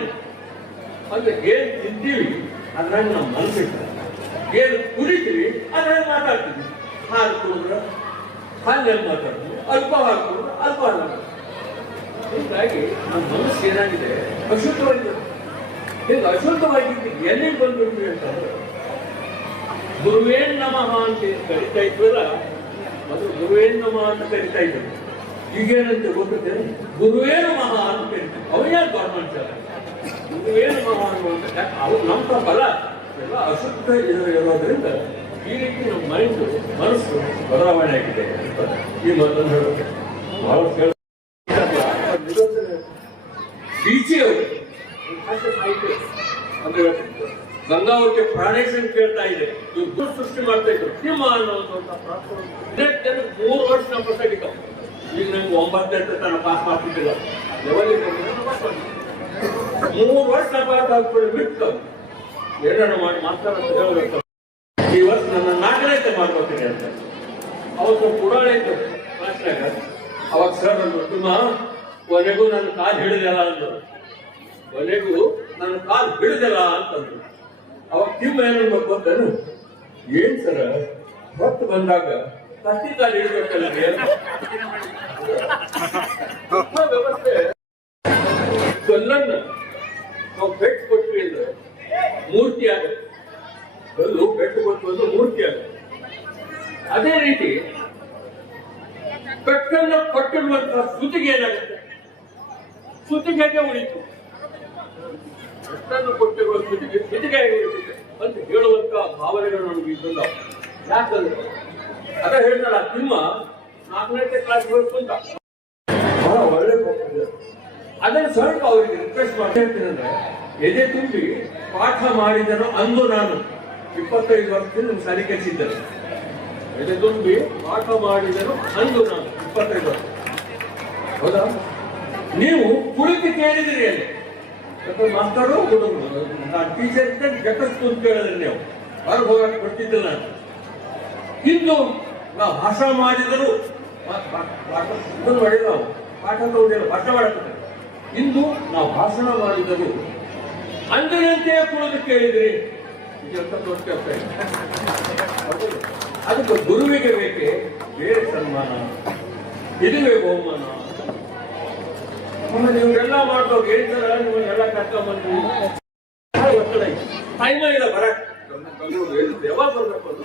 ಅಂದ್ರೆ ಏನ್ ತಿಂತೀವಿ ಅದ್ರಾಗ ನಮ್ಮ ಮನಸ್ಸಿರ್ತದೆ, ಏನು ಕುಡಿತೀವಿ ಅದ್ರಾಗ ಮಾತಾಡ್ತೀವಿ. ಹಾಲು ಕುಡಿದ್ರೆ ಹಾಲಿನಲ್ಲಿ ಮಾತಾಡ್ತೀವಿ, ಅಲ್ಕೋಹಾಲ್ ಕುಡಿದ್ರೆ ಅಲ್ಕೋಹಾಲ್ ಮಾತಾಡ್ತೀವಿ. ಹೀಗಾಗಿ ನಮ್ಮ ಮನಸ್ಸು ಏನಾಗಿದೆ ಅಶುದ್ಧವಾಗಿದೆ. ಈಗ ಅಶುದ್ಧವಾಗಿದ್ದು ಎಲ್ಲಿಗೆ ಬಂದ್ಬಿಟ್ವಿ ಅಂತಂದ್ರೆ ಗುರುವೇನ್ ನಮಃ ಅಂತ ಕರಿತಾ ಇದ್ವಲ್ಲ, ಮೊದಲು ಗುರುವೇನ್ ನಮಃ ಅಂತ ಕರಿತಾ ಇದ್ರು. ಈಗೇನಂತ ಗೊತ್ತಿದೆ, ಗುರುವೇ ನಮಃ ಅಂತ ಕರಿತೀವಿ. ಅವೇ ಗೌರ್ಮೆಂಟ್ ಅಲ್ಲ, ಗುರುವೇ ನಮಃ ಅನ್ನುವಂತ ಅವ್ರು ನಮ್ಮ ಬಲ ಎಲ್ಲ ಅಶುದ್ಧ ಇರೋದ್ರಿಂದ ಈ ರೀತಿ ನಮ್ಮ ಮನಸ್ಸು ಬದಲಾವಣೆ ಆಗಿದೆ ಅಂತ ಈ ಮಾತನ್ನು ಹೇಳುತ್ತೆ. ಬಹಳ ಬೀಚಿಯವರು ಅಂದ್ರೆ ಗಂಗಾವತಿ ಪ್ರಾಣೇಶ್ ಅಂತ ಕೇಳ್ತಾ ಇದೆ, ಇವ್ರು ಸೃಷ್ಟಿ ಮಾಡ್ತಾ ಇದ್ರು. ನಿಮ್ಮ ಅನ್ನೋದಂತ 3 ವರ್ಷ ನಮ್ಮ ಪುಸ್ತಕ. ಈಗ ನಂಗೆ 9 ತನಕ ಪಾಸ್ ಮಾಡ್ತಿದ್ದಿಲ್ಲ, ಲೆವೆಲಿಗೆ 3 ವರ್ಷ ಪಾಸ್ ಆಗ್ಬಿಟ್ಟು ಬಿಟ್ಟು ಏನಾರ ಮಾಡಿ ಮಾತಾಡೋದು ಹೇಳ್ಬೇಕು. ಈ ವರ್ಷ ನನ್ನ 4ನೇ ಮಾಡ್ಕೊತೀನಿ ಅಂತ ಅವತ್ತು ಪುರಾಣ ಇತ್ತು ಕ್ಲಾಸ್ನಾಗ. ಅವಾಗ ಸರ್ ಅಂದ್ರು, ನಿಮ್ಮ ಕೊನೆಗೂ ನನ್ನ ಕಾಲು ಹಿಡಿದಲ್ಲ ಅಂದರು. ಕೊನೆಗೂ ನನ್ನ ಕಾಲು ಹಿಡಿದಲ್ಲ ಅಂತಂದ್ರು. ಅವಾಗ ತಿಮ್ಮ ಏನ್ಬೇಕು ಅಂತನು, ಏನ್ ಸರ ಹೊತ್ತು ಬಂದಾಗ ಕತ್ತಿ ಕಾಲು ಹಿಡಿಬೇಕಲ್ಲ ವ್ಯವಸ್ಥೆ. ಕಲ್ಲನ್ನ ನಾವು ಪೆಟ್ಟು ಕೊಟ್ವಿ ಅಂದ್ರೆ ಮೂರ್ತಿ ಆಗುತ್ತೆ, ಕಲ್ಲು ಪೆಟ್ಟು ಕೊಟ್ಟು ಅಂದ್ರೆ ಮೂರ್ತಿ ಆಗುತ್ತೆ. ಅದೇ ರೀತಿ ಪೆಟ್ಟನ್ನು ಕೊಟ್ಟಿರುವಂತಹ ಸುತಿಗೆ ಏನಾಗುತ್ತೆ, ಸುತಿಗೆಗೆ ಉಳಿತು. ಪೆಟ್ಟನ್ನು ಕೊಟ್ಟಿರುವ ಸುತಿಗೆ ಉಳಿತಿದೆ ಅಂತ ಹೇಳುವಂತ ಭಾವನೆಗಳು ನಮಗೆ ಬಂದ. ಯಾಕಂದ್ರೆ ಅದ ಹೇಳ್ತಾರ, ನಿಮ್ಮ 4ನೇ ಕ್ಲಾಸ್ ಅಂತ ಬಹಳ ಒಳ್ಳೆ ಅದನ್ನು ಸ್ವಲ್ಪ ಅವರಿಗೆ ರಿಕ್ವೆಸ್ಟ್ ಮಾಡಿ ಹೇಳ್ತೀನಂದ್ರೆ, ಎದೆ ತುಂಬಿ ಪಾಠ ಮಾಡಿದನು ಅಂದು ನಾನು 25 ವರ್ಷದಿಂದ ನಿಮ್ಗೆ ಸರಿ ಕಲಿಸಿದ್ದರು. ಎದೆ ತುಂಬಿ ಪಾಠ ಮಾಡಿದನು ಅಂದು ನಾನು 25 ವರ್ಷ. ಹೌದಾ? ನೀವು ಕುಳಿತು ಕೇಳಿದಿರಿ ಅಲ್ಲಿ ಮಾಸ್ಟರು ಹುಡುಗರು, ನಾನು ಟೀಚರ್ ಇದ್ದ ಜಗತ್ತು ಅಂತ ಕೇಳಿದ್ರಿ. ನೀವು ಹೊರಗೆ ಹೋಗಕ್ಕೆ ಕೊಡ್ತಿದ್ದಿಲ್ಲ ನಾನು. ಇಂದು ನಾವು ಭಾಷಣ ಮಾಡಿದರು ಮಾಡಿಲ್ಲ, ನಾವು ಪಾಠ ತಗೊಂಡಿಲ್ಲ, ಭಾಷಣ ಮಾಡಕ್ಕೆ. ಇಂದು ನಾವು ಭಾಷಣ ಮಾಡಿದರು ಅಂದಿನಂತೆ ಕುಳಿತು ಕೇಳಿದ್ರಿ. ಅದಕ್ಕೆ ಗುರುವಿಗೆ ಬೇಕೆ ಬೇರೆ ಸನ್ಮಾನ, ಇದುವೇ ಬಹುಮಾನ. ನೀವೆಲ್ಲ ಮಾಡ್ದವ್ರು ಹೇಳ್ತಾರ, ನೀವೆಲ್ಲ ಕರ್ಕೊಂಡ್ಬಂದ್ರಿ ಒತ್ತಡ ಟೈಮ ಇಲ್ಲ ಬರಕ್. ಯಾವಾಗ ಬರ್ಬೇಕು ಅದು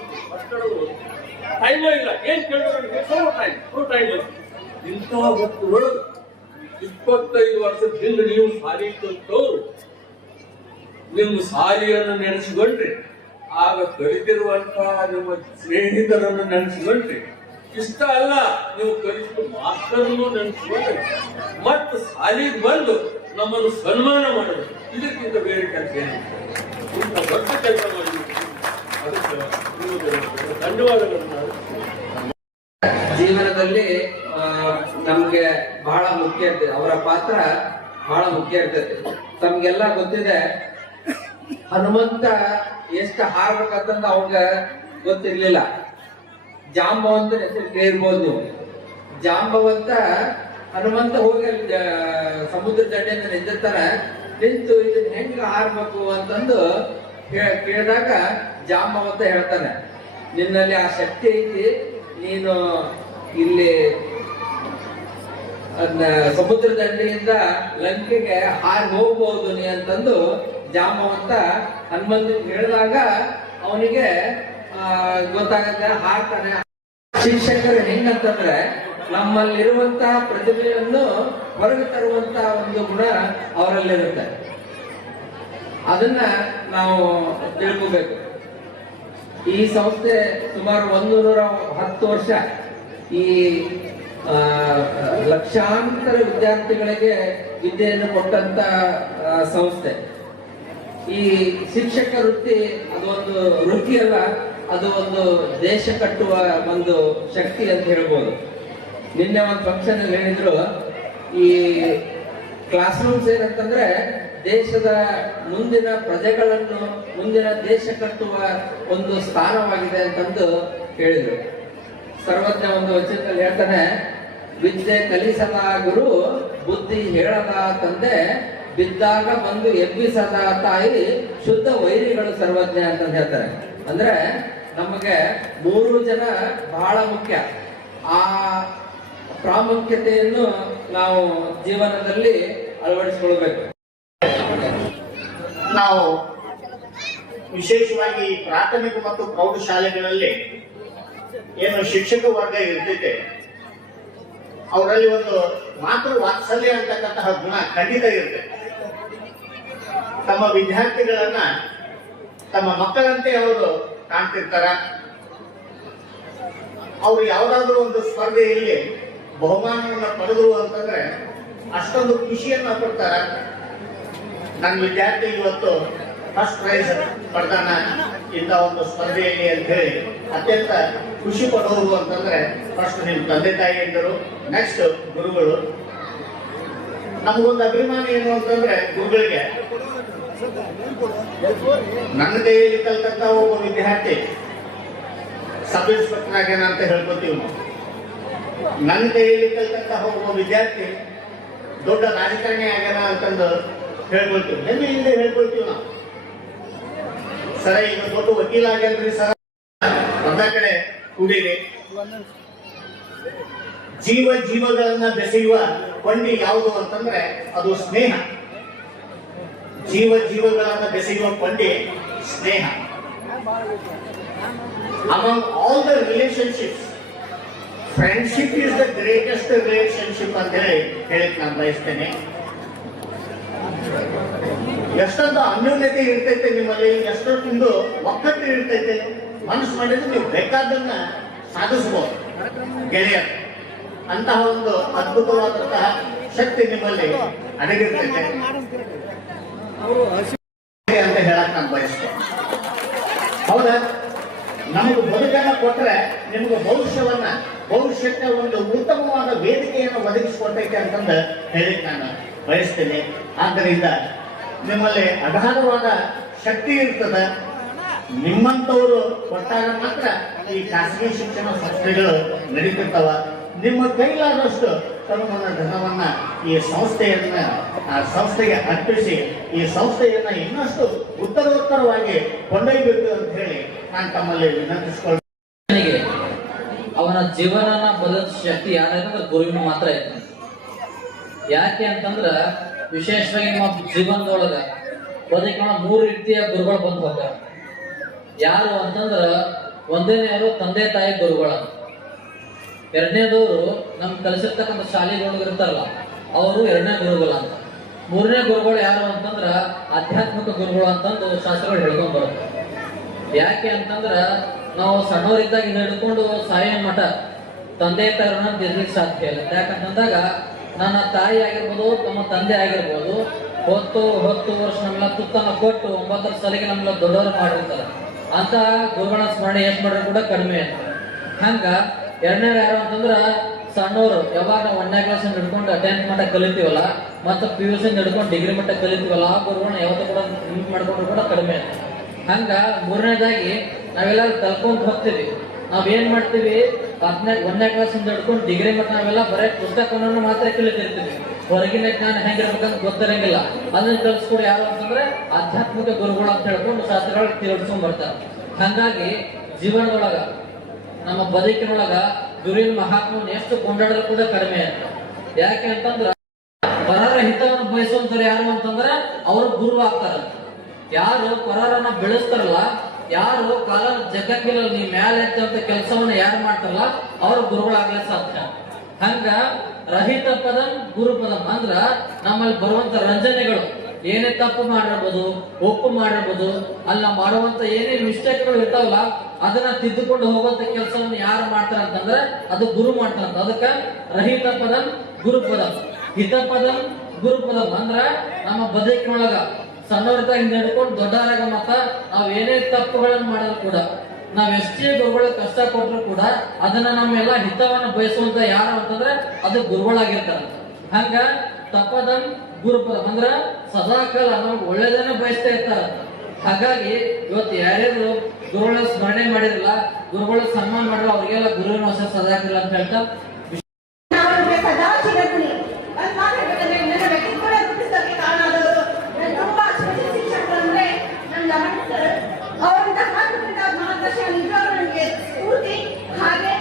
ಟೈಮ ಇಲ್ಲ. ಏನ್ ಕೇಳಿದ್ರು ಟೈಮ್ ಇಲ್ಲ. ಇಂಥ ಹೊತ್ತು 25 ವರ್ಷದ ಹಿಂದೆ ನೀವು ಸಾರಿ ಕಲ್ತವ್ರು ನಿಮ್ಮ ಸಾರಿಯನ್ನು ನೆನೆಸಿಕೊಂಡ್ರಿ, ಆಗ ಕಲಿತಿರುವಂತಹ ನಿಮ್ಮ ಸ್ನೇಹಿತರನ್ನು ನೆನೆಸಿಕೊಂಡ್ರಿ. ಇಷ್ಟ ಅಲ್ಲ, ನೀವು ಕಲಿಸಿದ ಮಾಸ್ತರನ್ನು ನೆನೆಸಿಕೊಂಡ್ರಿ. ಮತ್ತು ಸಾಲಿಗೆ ಬಂದು ನಮ್ಮನ್ನು ಸನ್ಮಾನ ಮಾಡಬೇಕು. ಇದಕ್ಕಿಂತ ಬೇರೆ ಕೆಲಸ ಏನಿಲ್ಲ. ಇಂಥ ದೊಡ್ಡ ಕೆಲಸ ಮಾಡಿದ್ದೀವಿ, ಅದಕ್ಕೆ ಧನ್ಯವಾದಗಳನ್ನು. ಜೀವನದಲ್ಲಿ ನಮ್ಗೆ ಬಹಳ ಮುಖ್ಯ ಇರ್ತದೆ, ಅವರ ಪಾತ್ರ ಬಹಳ ಮುಖ್ಯ ಇರ್ತದೆ. ತಮ್ಗೆಲ್ಲ ಗೊತ್ತಿದೆ, ಹನುಮಂತ ಎಷ್ಟು ಹಾರ್ಬೇಕಂತಂದ ಅವಾಗ ಗೊತ್ತಿರ್ಲಿಲ್ಲ. ಜಾಂಬವಂತ ಹೆಸರು ಕೇಳಿರ್ಬೋದು ನೀವು. ಜಾಂಬವಂತ ಹನುಮಂತ ಹೋಗಿ ಸಮುದ್ರ ದಂಡೆಯಿಂದ ನಿಂದಿರ್ತಾನ. ನಿಂತು ಇದನ್ನ ಹೆಂಗ ಹಾರ್ಬೇಕು ಅಂತಂದು ಕೇಳಿದಾಗ ಜಾಂಬವಂತ ಹೇಳ್ತಾನೆ, ನಿನ್ನಲ್ಲಿ ಆ ಶಕ್ತಿ ಐತಿ, ನೀನು ಇಲ್ಲಿ ಸಮುದ್ರ ದಂಡೆಯಿಂದ ಲಂಕೆಗೆ ಹಾರಿ ಹೋಗ್ಬಹುದು ನೀ ಅಂತಂದು ಜಾಂಬವಂತ ಹನುಮಂತನಿಗೆ ಹೇಳಿದಾಗ ಅವನಿಗೆ ಗೊತ್ತಾಗತ್ತೆ, ಹಾರ್ತಾನೆ. ಶಿಕ್ಷಕರು ಹೆಂಗಂತಂದ್ರೆ ನಮ್ಮಲ್ಲಿರುವಂತಹ ಪ್ರತಿಭೆಯನ್ನು ಹೊರಗೆ ತರುವಂತ ಒಂದು ಗುಣ ಅವರಲ್ಲಿರುತ್ತೆ. ಅದನ್ನ ನಾವು ತಿಳ್ಕೋಬೇಕು. ಈ ಸಂಸ್ಥೆ ಸುಮಾರು 110 ವರ್ಷ ಈ ಲಕ್ಷಾಂತರ ವಿದ್ಯಾರ್ಥಿಗಳಿಗೆ ವಿದ್ಯೆಯನ್ನು ಕೊಟ್ಟಂತ ಸಂಸ್ಥೆ. ಈ ಶಿಕ್ಷಕ ವೃತ್ತಿ ಅದು ಒಂದು ವೃತ್ತಿ ಅಲ್ಲ, ಅದು ಒಂದು ದೇಶ ಕಟ್ಟುವ ಒಂದು ಶಕ್ತಿ ಅಂತ ಹೇಳ್ಬೋದು. ನಿನ್ನೆ ಒಂದು ಫಂಕ್ಷನ್ ಅಲ್ಲಿ ಹೇಳಿದ್ರು, ಈ ಕ್ಲಾಸ್ ರೂಮ್ಸ್ ಏನಂತಂದ್ರೆ ದೇಶದ ಮುಂದಿನ ಪ್ರಜೆಗಳನ್ನು, ಮುಂದಿನ ದೇಶ ಕಟ್ಟುವ ಒಂದು ಸ್ಥಾನವಾಗಿದೆ ಅಂತಂದು ಹೇಳಿದ್ರು. ಸರ್ವಜ್ಞ ಒಂದು ವಚನದಲ್ಲಿ ಹೇಳ್ತಾನೆ, ವಿದ್ಯೆ ಕಲಿಸದ ಗುರು, ಬುದ್ಧಿ ಹೇಳದ ತಂದೆ, ಬಿದ್ದಾಗ ಬಂದು ಎಬ್ಬಿಸದ ತಾಯಿ, ಶುದ್ಧ ವೈರಿಗಳು ಸರ್ವಜ್ಞ ಅಂತ ಹೇಳ್ತಾರೆ. ಅಂದ್ರೆ ನಮಗೆ 3 ಜನ ಬಹಳ ಮುಖ್ಯ. ಆ ಪ್ರಾಮುಖ್ಯತೆಯನ್ನು ನಾವು ಜೀವನದಲ್ಲಿ ಅಳವಡಿಸಿಕೊಳ್ಬೇಕು. ನಾವು ವಿಶೇಷವಾಗಿ ಪ್ರಾಥಮಿಕ ಮತ್ತು ಪ್ರೌಢಶಾಲೆಗಳಲ್ಲಿ ಏನು ಶಿಕ್ಷಕ ವರ್ಗ ಇರ್ತೈತೆ, ಅವರಲ್ಲಿ ಒಂದು ಮಾತೃ ವಾತ್ಸಲ್ಯ ಅಂತಕ್ಕಂತಹ ಗುಣ ಖಂಡಿತ ಇರುತ್ತೆ. ತಮ್ಮ ವಿದ್ಯಾರ್ಥಿಗಳನ್ನ ತಮ್ಮ ಮಕ್ಕಳಂತೆ ಅವರು ಕಾಣ್ತಿರ್ತಾರ. ಅವರು ಯಾವುದಾದ್ರೂ ಒಂದು ಸ್ಪರ್ಧೆಯಲ್ಲಿ ಬಹುಮಾನವನ್ನು ಪಡೆದ್ರು ಅಂತಂದ್ರೆ ಅಷ್ಟೊಂದು ಖುಷಿಯನ್ನ ಪಡ್ತಾರ. ನನ್ನ ವಿದ್ಯಾರ್ಥಿ ಇವತ್ತು ಫಸ್ಟ್ ಪ್ರೈಸ್ ಪಡೆದಾನ ಇಂಥ ಒಂದು ಸ್ಪರ್ಧೆಯಲ್ಲಿ ಅಂತ ಹೇಳಿ ಅತ್ಯಂತ ಖುಷಿ ಪಡೋರು ಅಂತಂದ್ರೆ ಫಸ್ಟ್ ನಿಮ್ಮ ತಂದೆ ತಾಯಿ ಎಂದರು, ನೆಕ್ಸ್ಟ್ ಗುರುಗಳು. ನಮಗೊಂದು ಅಭಿಮಾನ ಏನು ಅಂತಂದ್ರೆ ಗುರುಗಳಿಗೆ. ನನ್ನ ಕೈಯಲ್ಲಿ ಕಲ್ತಂತ ಒಬ್ಬ ವಿದ್ಯಾರ್ಥಿ ಸಬ್ ಇನ್ಸ್ಪೆಕ್ಟರ್ ಆಗ್ಯಾನ ಅಂತ ಹೇಳ್ಕೊತೀವಿ ನಾವು. ನನ್ನ ಕೈಯಲ್ಲಿ ಕಲ್ತಂತ ಒಬ್ಬ ವಿದ್ಯಾರ್ಥಿ ದೊಡ್ಡ ರಾಜಕಾರಣಿ ಆಗ್ಯಾನ ಅಂತಂದು ಹೇಳ್ಕೊಳ್ತೀವಿ, ಹೆಮ್ಮೆಯಿಂದ ಹೇಳ್ಕೊಳ್ತೀವಿ ನಾವು. ಸರ ಈಗ ದೊಡ್ಡ ವಕೀಲ ಆಗ್ಯಾನ್ರಿ ಸರ, ಒಂದ ಕಡೆ ಕೂಡಿರಿ. ಜೀವಗಳನ್ನ ಬೆಸೆಯುವ ಕೊಂಡಿ ಯಾವುದು ಅಂತಂದ್ರೆ ಅದು ಸ್ನೇಹ. ಜೀವಗಳನ್ನ ಬೆಸೆಯುವ ಕೊಂಡಿ ಸ್ನೇಹ. Among all the relationships, friendship is the greatest relationship ಅಂತ ಹೇಳಕ್ ನಾನು ಬಯಸ್ತೇನೆ. ಎಷ್ಟೊಂದು ಅನ್ಯೋನ್ಯತೆ ಇರ್ತೈತೆ ನಿಮ್ಮಲ್ಲಿ, ಎಷ್ಟೊಂದು ಒಕ್ಕಟ್ಟು ಇರ್ತೈತೆ. ಮನಸ್ಸು ಮಾಡಿದ್ರೆ ನೀವು ಬೇಕಾದನ್ನ ಸಾಧಿಸಬಹುದು ಗೆಳೆಯರು. ಅಂತಹ ಒಂದು ಅದ್ಭುತವಾದಂತಹ ಶಕ್ತಿ ನಿಮ್ಮಲ್ಲಿ ಅಡಗಿರ್ತೈತೆ ಅಂತ ಹೇಳಕ್ ನಾನು ಬಯಸ್ತೇನೆ. ಹೌದಾ? ನಮಗೆ ಬದುಕನ್ನ ಕೊಟ್ರೆ ನಿಮ್ಗೆ ಭವಿಷ್ಯಕ್ಕೆ ಒಂದು ಉತ್ತಮವಾದ ವೇದಿಕೆಯನ್ನು ಒದಗಿಸಿಕೊಟ್ಟೈತೆ ಅಂತಂದು ಹೇಳಿಕ್ ನಾನು ಬಯಸ್ತೇನೆ. ಆದ್ದರಿಂದ ನಿಮ್ಮಲ್ಲಿ ಅಗಾಧವಾದ ಶಕ್ತಿ ಇರ್ತದೆ. ನಿಮ್ಮಂತವರು ಕೊಟ್ಟಾಗ ಮಾತ್ರ ಈ ಖಾಸಗಿ ಶಿಕ್ಷಣ ಸಂಸ್ಥೆಗಳು ನಡೀತಿರ್ತಾವ. ನಿಮ್ಮ ಕೈಲಾದಷ್ಟು ತಮ್ಮನ್ನ ಧನವನ್ನ ಈ ಸಂಸ್ಥೆಗೆ ಅರ್ಪಿಸಿ ಈ ಸಂಸ್ಥೆಯನ್ನ ಇನ್ನಷ್ಟು ಉತ್ತರೋತ್ತರವಾಗಿ ಕೊಂಡೊಯ್ಯಬೇಕು ಅಂತ ಹೇಳಿ ನಾನು ತಮ್ಮಲ್ಲಿ ವಿನಂತಿಸಿಕೊಳ್ಳಿ. ಅವನ ಜೀವನನ ಬದಲಿಸ ಶಕ್ತಿ ಯಾರಂದ್ರೆ ಗುರುವಿನ ಮಾತ್ರ ಐತೆ. ಯಾಕೆ ಅಂತಂದ್ರ ವಿಶೇಷವಾಗಿ ನಮ್ಮ ಜೀವನದೊಳಗ ಬದುಕಿನ 3 ರೀತಿಯ ಗುರುಗಳು ಬಂದು ಹೋಗ್ತಾರೆ. ಯಾರು ಅಂತಂದ್ರ ಒಂದನೇವರು ತಂದೆ ತಾಯಿ ಗುರುಗಳು, ಎರಡನೇದವರು ನಮ್ ಕಲಿಸಿರ್ತಕ್ಕಂಥ ಶಾಲೆಗಳು ಇರ್ತಾರಲ್ಲ ಅವರು ಎರಡನೇ ಗುರುಗಳು ಅಂತ. 3ನೇ ಗುರುಗಳು ಯಾರು ಅಂತಂದ್ರ ಆಧ್ಯಾತ್ಮಿಕ ಗುರುಗಳು ಅಂತಂದು ಶಾಸ್ತ್ರಗಳು ಹೇಳ್ಕೊಂಡ್ ಬರುತ್ತೆ. ಯಾಕೆ ಅಂತಂದ್ರ ನಾವು ಸಣ್ಣವರಿದ್ದಾಗ ಹಿಡ್ಕೊಂಡು ಸಾಯೋ ಮಠ ತಂದೆ ತಾಯಿನ ತಿರ್ಲಿಕ್ಕೆ ಸಾಧ್ಯ ಇಲ್ಲ. ಯಾಕಂತಂದಾಗ ನನ್ನ ತಾಯಿ ಆಗಿರ್ಬೋದು, ನಮ್ಮ ತಂದೆ ಆಗಿರ್ಬೋದು, 10 ವರ್ಷ ನಮ್ಮೆಲ್ಲ ತುತ್ತನ್ನ ಕೊಟ್ಟು 9ರ ಸಾಲಿಗೆ ನಮ್ಮೆಲ್ಲ ದೊಡ್ಡವರು ಮಾಡಿರ್ತಾರೆ. ಅಂತ ಗುರುಗಳ ಸ್ಮರಣೆ ಎಷ್ಟು ಮಾಡಿದ್ರು ಕೂಡ ಕಡಿಮೆ ಅಂತ. ಹಂಗ ಎರಡನೇ ಯಾರು ಅಂತಂದ್ರ ಸಣ್ಣವರು ಯಾವಾಗ 1ನೇ ಕ್ಲಾಸ್ ಹಿಡ್ಕೊಂಡು 10th ಮಟ್ಟ ಕಲಿತೀವಲ್ಲ, ಮತ್ತೆ PUC ಹಿಡ್ಕೊಂಡು ಡಿಗ್ರಿ ಮಟ್ಟ ಕಲಿತೀವಲ್ಲ, ಆ ಗುರುಗಳನ್ನ ಯಾವತ್ತೂ ಕೂಡ ಯೂಸ್ ಮಾಡ್ಕೊಂಡ್ರು ಕೂಡ ಕಡಿಮೆ ಅಂತ. ಹಂಗ 3ನೇದಾಗಿ ನಾವೆಲ್ಲ ಕಲ್ಕೊಂತ ಹೋಗ್ತೀವಿ. ನಾವೇನ್ ಮಾಡ್ತೀವಿ, 1ನೇ ಕ್ಲಾಸ್ ಹಿಡ್ಕೊಂಡು ಡಿಗ್ರಿ ಮಟ್ಟ ನಾವೆಲ್ಲ ಬರೀ ಪುಸ್ತಕವನ್ನು ಮಾತ್ರ ಕಲಿತಿರ್ತೀವಿ. ಹೊರಗಿನ ಜ್ಞಾನ ಹೆಂಗಿರ್ಬೇಕಂತ ಗೊತ್ತಿರಂಗಿಲ್ಲ. ಅದನ್ನ ಕಲ್ಸ್ಕೊಡು ಯಾರು ಅಂತಂದ್ರೆ ಆಧ್ಯಾತ್ಮಿಕ ಗುರುಗಳು ಅಂತ ಹೇಳ್ಕೊಂಡು ಶಾಸ್ತ್ರಗಳಿಗೆ ತಿಳಿಸ್ಕೊಂಡ್ ಬರ್ತಾರೆ. ಹಂಗಾಗಿ ಜೀವನದೊಳಗ ನಮ್ಮ ಬದುಕಿನೊಳಗ ಗುರುವಿನ ಮಹಾತ್ಮನ ಎಷ್ಟು ಕೊಂಡಾಡಲು ಕೂಡ ಕಡಿಮೆ ಅಂತ. ಯಾಕೆ ಅಂತಂದ್ರ ಪರರ ಹಿತವನ್ನು ಬಯಸುವಂತವ್ರು ಯಾರು ಅಂತಂದ್ರೆ ಅವರು ಗುರು ಆಗ್ತಾರ. ಯಾರು ಪರರನ್ನ ಬೆಳೆಸ್ತಾರಲ್ಲ, ಯಾರು ಕಾಲ ಜಗತ್ತಿಲ್ಲ ನೀ ಮ್ಯಾಲೆ ಎತ್ತಂತ ಕೆಲಸವನ್ನ ಯಾರು ಮಾಡ್ತಾರಲ್ಲ ಅವರು ಗುರುಗಳಾಗ್ಲೇ ಸಾಧ್ಯ. ಹಂಗ ರಹಿತ ಪದಂ ಗುರು ಪದಂ ಅಂದ್ರ ನಮ್ಮಲ್ಲಿ ಬರುವಂತ ರಂಜನೆಗಳು ಏನೇ ತಪ್ಪು ಮಾಡಿರ್ಬೋದು, ಒಪ್ಪು ಮಾಡಿರ್ಬೋದು, ಅಲ್ಲ ಮಾಡುವಂತ ಏನೇ ಮಿಸ್ಟೇಕ್ಗಳು ಇರ್ತಾವಲ್ಲ ಅದನ್ನ ತಿದ್ದುಕೊಂಡು ಹೋಗುವಂತ ಕೆಲಸವನ್ನು ಯಾರು ಮಾಡ್ತಾರ ಅಂತಂದ್ರೆ ಅದು ಗುರು ಮಾಡ್ತಾರಂತ. ಅದಕ್ಕ ರಹಿತ ಪದಂ ಗುರು ಪದಂ, ಹಿತ ಪದಂ ಗುರು ಪದಂ ಅಂದ್ರ ನಮ್ಮ ಬದುಕಿನೊಳಗ ಸಣ್ಣವ್ರದಾಗ ಹಿಂದೆ ಹಿಡ್ಕೊಂಡು ದೊಡ್ಡವರಾಗ ಮತ್ತ ನಾವ್ ಏನೇ ತಪ್ಪುಗಳನ್ನು ಮಾಡಿದ್ರು ಕೂಡ, ನಾವ್ ಎಷ್ಟೇ ಗುರುಗಳ ಕಷ್ಟ ಕೊಟ್ಟರು ಕೂಡ ಅದನ್ನ ನಮ್ಮೆಲ್ಲ ಹಿತವನ್ನ ಬಯಸುವಂತ ಯಾರು ಅಂತಂದ್ರೆ ಅದು ಗುರುಗಳಾಗಿರ್ತಾರ. ಹಂಗ ತಪ್ಪದಂ ಗುರುಪದಂ ಅಂದ್ರ ಸದಾಕಾಲ ನಮ್ಗೆ ಒಳ್ಳೇದನ್ನ ಬಯಸ್ತಾ ಇರ್ತಾರ. ಹಾಗಾಗಿ ಇವತ್ತು ಯಾರ್ಯಾರು ಗುರುಗಳ ಸ್ಮರಣೆ ಮಾಡಿರಲ್ಲ, ಗುರುಗಳ ಸನ್ಮಾನ ಮಾಡಿಲ್ಲ, ಅವ್ರಿಗೆಲ್ಲ ಗುರುವಿನ ವರ್ಷ ಸದಾಕಿಲ್ಲ ಅಂತ ಹೇಳ್ತಾ ಸದಾ ಚಿರಗುಣಿ ನನ್ನ ಮಾತಾಡೋದ್ರೆ ನನ್ನ ವ್ಯಕ್ತಿತ್ವದ ರೂಪಿಸೋಕೆ ಕಾರಣ ಆದವರು ನನ್ನ ತುಂಬಾ ಸ್ಪೆಷಲ್ ಶಿಕ್ಷಕರು ಅಂದ್ರೆ ನನ್ನ ಲಮಣ್ ಸರ್. ಅವರಿಂದ ಮಾರ್ಗದರ್ಶನ ನಿಜವಾಗ್ಲೂ ನನಗೆ ಸ್ಫೂರ್ತಿ. ಹಾಗೆ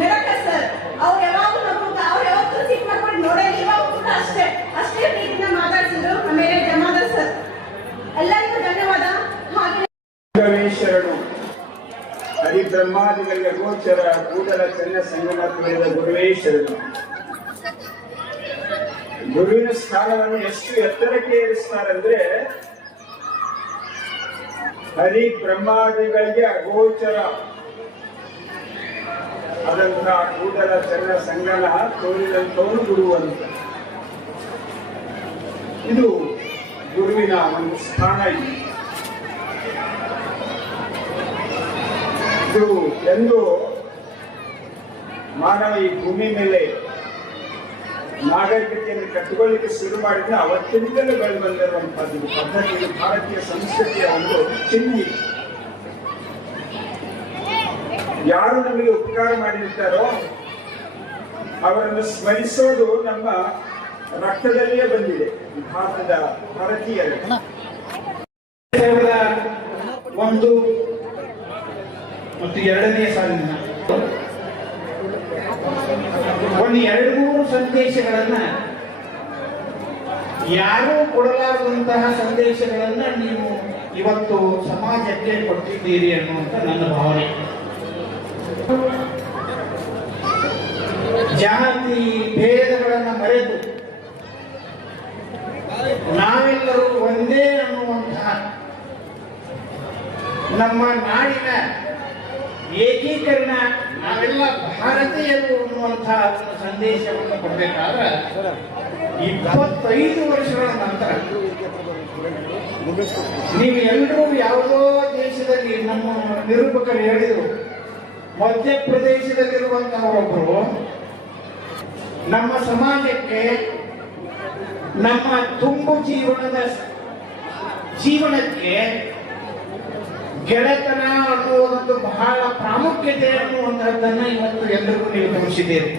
ಮೆರಕ ಸರ್, ಅವ್ರು ಯಾವಾಗೂ ನಮ್ಗೆ ಅವ್ರು ಯಾವತ್ತೂ ಸಿಟ್ ಮಾಡ್ಕೊಂಡು ನೋಡೋದು, ಇವಾಗ ಕೂಡ ಅಷ್ಟೇ ಪ್ರೀತಿಯಿಂದ ಮಾತಾಡ್ಸಿದ್ರು. ಆಮೇಲೆ ಜಮಾದಾರ್ ಸರ್, ಎಲ್ಲರಿಗೂ ಧನ್ಯವಾದ. ಹಾಗೆ ಶರಣು ಹರಿಬ್ರಹ್ಮಾದಿಗಳಿಗೆ ಗೋಚರ ಕೂಡಲ ಚೆನ್ನ ಸಂಗಮ ತಿಳಿದ ಗುರುವೇ ಶರಣು. ಗುರುವಿನ ಸ್ಥಾನವನ್ನು ಎಷ್ಟು ಎತ್ತರಕ್ಕೆ ಏರಿಸ್ತಾರಂದ್ರೆ ಹರಿ ಬ್ರಹ್ಮಾದಿಗಳಿಗೆ ಅಗೋಚರ ಆದಂತಹ ಕೂಡಲ ಚೆನ್ನ ಸಂಗಮ ತೋರಿದಂತವನು ಗುರು ಅಂತ. ಇದು ಗುರುವಿನ ಒಂದು ಸ್ಥಾನ. ಇದು ಎಂದು ಮಾನವ ಈ ಭೂಮಿ ಮೇಲೆ ನಾಗರಿಕತೆಯನ್ನು ಕಟ್ಟಿಕೊಳ್ಳಿಕ್ಕೆ ಶುರು ಮಾಡಿದ್ರೆ ಅವತ್ತಿನಿಂದಲೂ ಬೆಳೆದು ಬಂದಿರುವಂತಹದ್ದು ಪದ್ಧತಿ. ಭಾರತೀಯ ಸಂಸ್ಕೃತಿಯ ಒಂದು ಚಿಹ್ನೆ. ಯಾರು ನಮಗೆ ಉಪಕಾರ ಮಾಡಿರ್ತಾರೋ ಅವರನ್ನು ಸ್ಮರಿಸೋದು ನಮ್ಮ ರಕ್ತದಲ್ಲಿಯೇ ಬಂದಿದೆ ಭಾರತೀಯರು. 1 ಮತ್ತು 2ನೇ ಸಾಲಿನ ಒಂದು 2-3 ಸಂದೇಶಗಳನ್ನ, ಯಾರೂ ಕೊಡಲಾರದಂತಹ ಸಂದೇಶಗಳನ್ನ ನೀವು ಇವತ್ತು ಸಮಾಜಕ್ಕೆ ಕೊಟ್ಟಿದ್ದೀರಿ ಅನ್ನುವಂತ ನನ್ನ ಭಾವನೆ. ಜಾತಿ ಭೇದಗಳನ್ನ ಮರೆತು ನಾವೆಲ್ಲರೂ ಒಂದೇ ಅನ್ನುವಂತಹ ನಮ್ಮ ನಾಡಿನ ಏಕೀಕರಣ, ನಾವೆಲ್ಲ ಭಾರತೀಯರು ಅನ್ನುವಂತಹ ಸಂದೇಶವನ್ನು ಕೊಡಬೇಕಾದ್ರೆ 25 ವರ್ಷಗಳ ನಂತರ ನೀವು ಎಲ್ಲರೂ ಯಾವುದೋ ದೇಶದಲ್ಲಿ, ನಮ್ಮ ನಿರೂಪಕರು ಹೇಳಿದರು, ಮಧ್ಯಪ್ರದೇಶದಲ್ಲಿರುವಂತಹವರೊಬ್ಬರು ನಮ್ಮ ಸಮಾಜಕ್ಕೆ, ನಮ್ಮ ತುಂಬು ಜೀವನಕ್ಕೆ ಗೆಳೆತನ ಅನ್ನುವುದೊಂದು ಬಹಳ ಪ್ರಾಮುಖ್ಯತೆ ಅನ್ನುವಂತಹದ್ದನ್ನ ಇವತ್ತು ಎಲ್ಲರಿಗೂ ನೀವು ತೋರಿಸಿದ್ದೀರಿ.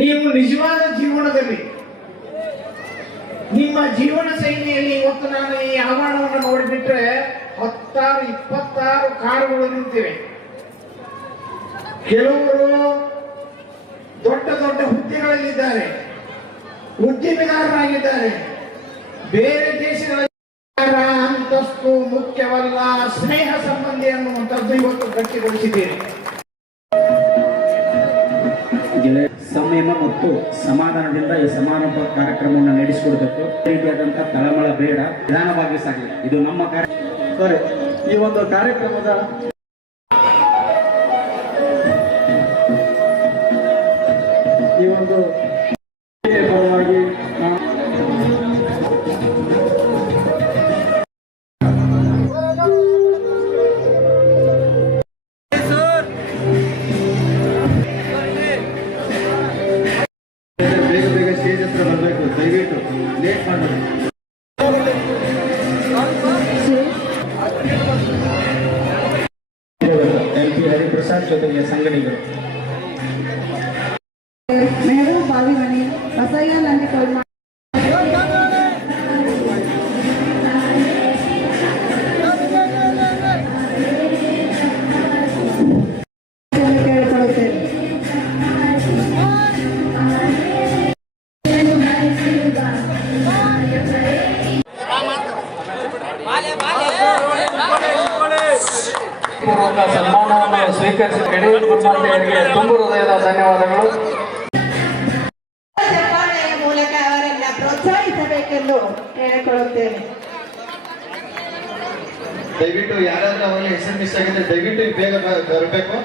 ನೀವು ನಿಜವಾದ ಜೀವನದಲ್ಲಿ ನಿಮ್ಮ ಜೀವನ ಶೈಲಿಯಲ್ಲಿ ಇವತ್ತು ನಾನು ಈ ಆವರಣವನ್ನು ನೋಡಿಬಿಟ್ರೆ 16-26 ಕಾರುಗಳು ನಿಂತಿವೆ. ಕೆಲವರು ದೊಡ್ಡ ದೊಡ್ಡ ಹುದ್ದೆಗಳಲ್ಲಿದ್ದಾರೆ, ಉದ್ಯಮಿದಾರರಾಗಿದ್ದಾರೆ. ಬೇರೆ ದೇಶಗಳ ಅಂತಸ್ತು ಮುಖ್ಯವಲ್ಲ, ಸ್ನೇಹ ಸಂಬಂಧಿ ಅನ್ನುವಂಥದ್ದು ಇವತ್ತು ಗಟ್ಟಿಗೊಳಿಸಿದ್ದೀರಿ. ಸಂಯಮ ಮತ್ತು ಸಮಾಧಾನದಿಂದ ಈ ಸಮಾರಂಭ ಕಾರ್ಯಕ್ರಮವನ್ನು ನಡೆಸಿಕೊಡಬೇಕು. ರೀತಿಯಾದಂತಹ ತಳಮಳ ಬೇಡ, ನಿಧಾನವಾಗಿ ಸಾಗಲಿ. ಇದು ನಮ್ಮ ಈ ಒಂದು ಕಾರ್ಯಕ್ರಮದ ಈ ಒಂದು ಪರವಾಗಿ ಬೇಗ ಸ್ಟೇಜ್ ಹತ್ರ ಬರಬೇಕು, ದಯವಿಟ್ಟು ಲೇಟ್ ಮಾಡಬೇಕು. MP ಹರಿಪ್ರಸಾದ್ ಜೊತೆಗೆ ಸಂಗಡಿಗರು. मेहबूब बावीमणि बसಯ್ಯ ನಂದಿಕೋಲ್ ಕೇಳಿಕೊಳ್ಳುತ್ತೇನೆ. ಪೂರ್ವಕ ಸನ್ಮಾನವನ್ನು ಸ್ವೀಕರಿಸಿದ ಯಡಿಯೂರು ಗುರುಮಾತೆಯವರಿಗೆ ತುಂಬ ಹೃದಯದ ಧನ್ಯವಾದಗಳು. ಚಪ್ಪಾಳೆಯ ಮೂಲಕ ಅವರನ್ನ ಪ್ರೋತ್ಸಾಹಿಸಬೇಕೆಂದು ಹೇಳಿಕೊಳ್ಳುತ್ತೇನೆ. ದಯವಿಟ್ಟು ಯಾರಾದ್ರೂ ಅವಾಗಲೇ ಹೆಸರು ಮಿಸ್ ಆಗಿದ್ರೆ ದಯವಿಟ್ಟು ಬೇಗ ಬರಬೇಕು.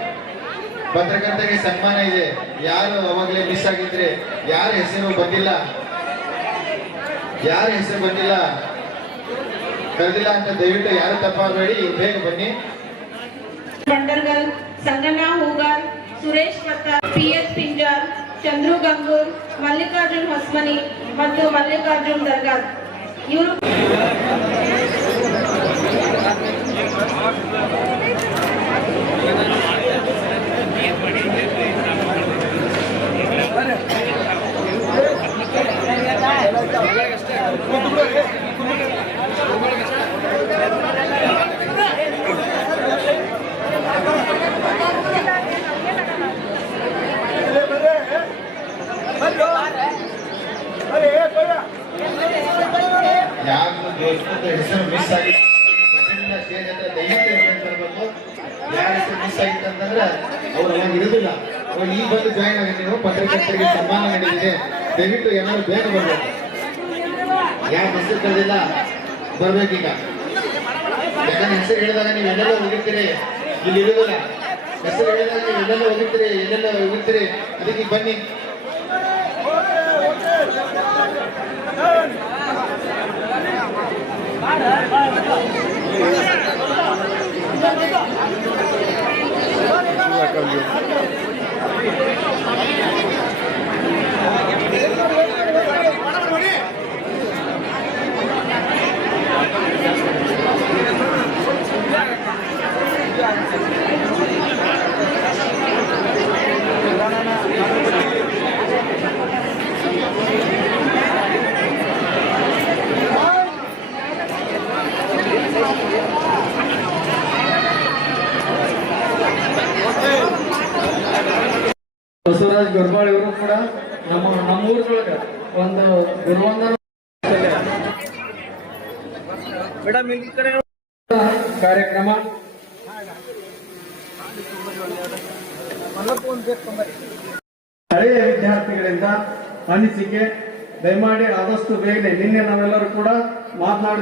ಪತ್ರಕರ್ತರಿಗೆ ಸನ್ಮಾನ ಇದೆ. ಯಾರು ಅವಾಗಲೇ ಮಿಸ್ ಆಗಿದ್ರೆ ಯಾರ ಹೆಸರು ಬಂದಿಲ್ಲ ಕರೆದಿಲ್ಲ ಅಂತ ದಯವಿಟ್ಟು ಯಾರು ತಪ್ಪಾಗಬೇಡಿ, ಬೇಗ ಬನ್ನಿ. ಬಂಡರ್ಗಲ್, ಸಂಗಣ್ಣ ಹೂಗಾರ್, ಸುರೇಶ್ ಪ್ರತಾಪ್, PS ಪಿಂಜಾರ್, ಚಂದ್ರು ಗಂಗೂರ್, ಮಲ್ಲಿಕಾರ್ಜುನ್ ಹೊಸ್ಮನಿ ಮತ್ತು ಮಲ್ಲಿಕಾರ್ಜುನ್ ದರ್ಗಾರ್ ಇವರು ಹೆಸರು ಮಿಸ್ ಆಗಿ ಸ್ಟೇಜ್ ಹತ್ರ ದಯವಿಟ್ಟು ಬರಬೇಕು. ಯಾರ ಹೆಸರು ಮಿಸ್ ಆಗಿತ್ತು ಅಂತಂದ್ರೆ ಅವ್ರು ಅವಾಗ ಇರುದಿಲ್ಲ. ಅವಾಗ ಈಗ ಬಂದು ಜಾಯಿನ್ ಆಗಿ ನೀವು ಪತ್ರಕರ್ತರಿಗೆ ಸನ್ಮಾನ ನಡೆದಿದೆ. ದಯವಿಟ್ಟು ಏನಾದ್ರು ಬೇಗ ಬರ್ಬೇಕು. ಯಾರ ಹೆಸರು ಕರೆದಿಲ್ಲ ಬರ್ಬೇಕೀಗ. ಯಾಕಂದ್ರೆ ಹೆಸರು ಹೇಳಿದಾಗ ನೀವು ಎಲ್ಲೆಲ್ಲ ಹೋಗಿರ್ತೀರಿ, ಇಲ್ಲಿ ಇರುದಿಲ್ಲ. ಹೆಸರು ಹೇಳಿದಾಗ ನೀವು ಎಲ್ಲೆಲ್ಲ ಹೋಗಿರ್ತೀರಿ, ಅದಕ್ಕೆ ಬನ್ನಿ. ಬಸವರಾಜ್ ಗೊರ್ಬಾಳ್ ಇವರು ಕೂಡ ನಮ್ಮೂರೊಳಗೆ ಒಂದು ಗುರುವಂದನ ಕಾರ್ಯಕ್ರಮ ಹಳೆಯ ವಿದ್ಯಾರ್ಥಿಗಳಿಂದ ಅನಿಸಿಕೆ ದಯಮಾಡಿ ಆದಷ್ಟು ಬೇಗನೆ. ನಿನ್ನೆ ನಾವೆಲ್ಲರೂ ಕೂಡ ಮಾತನಾಡಿ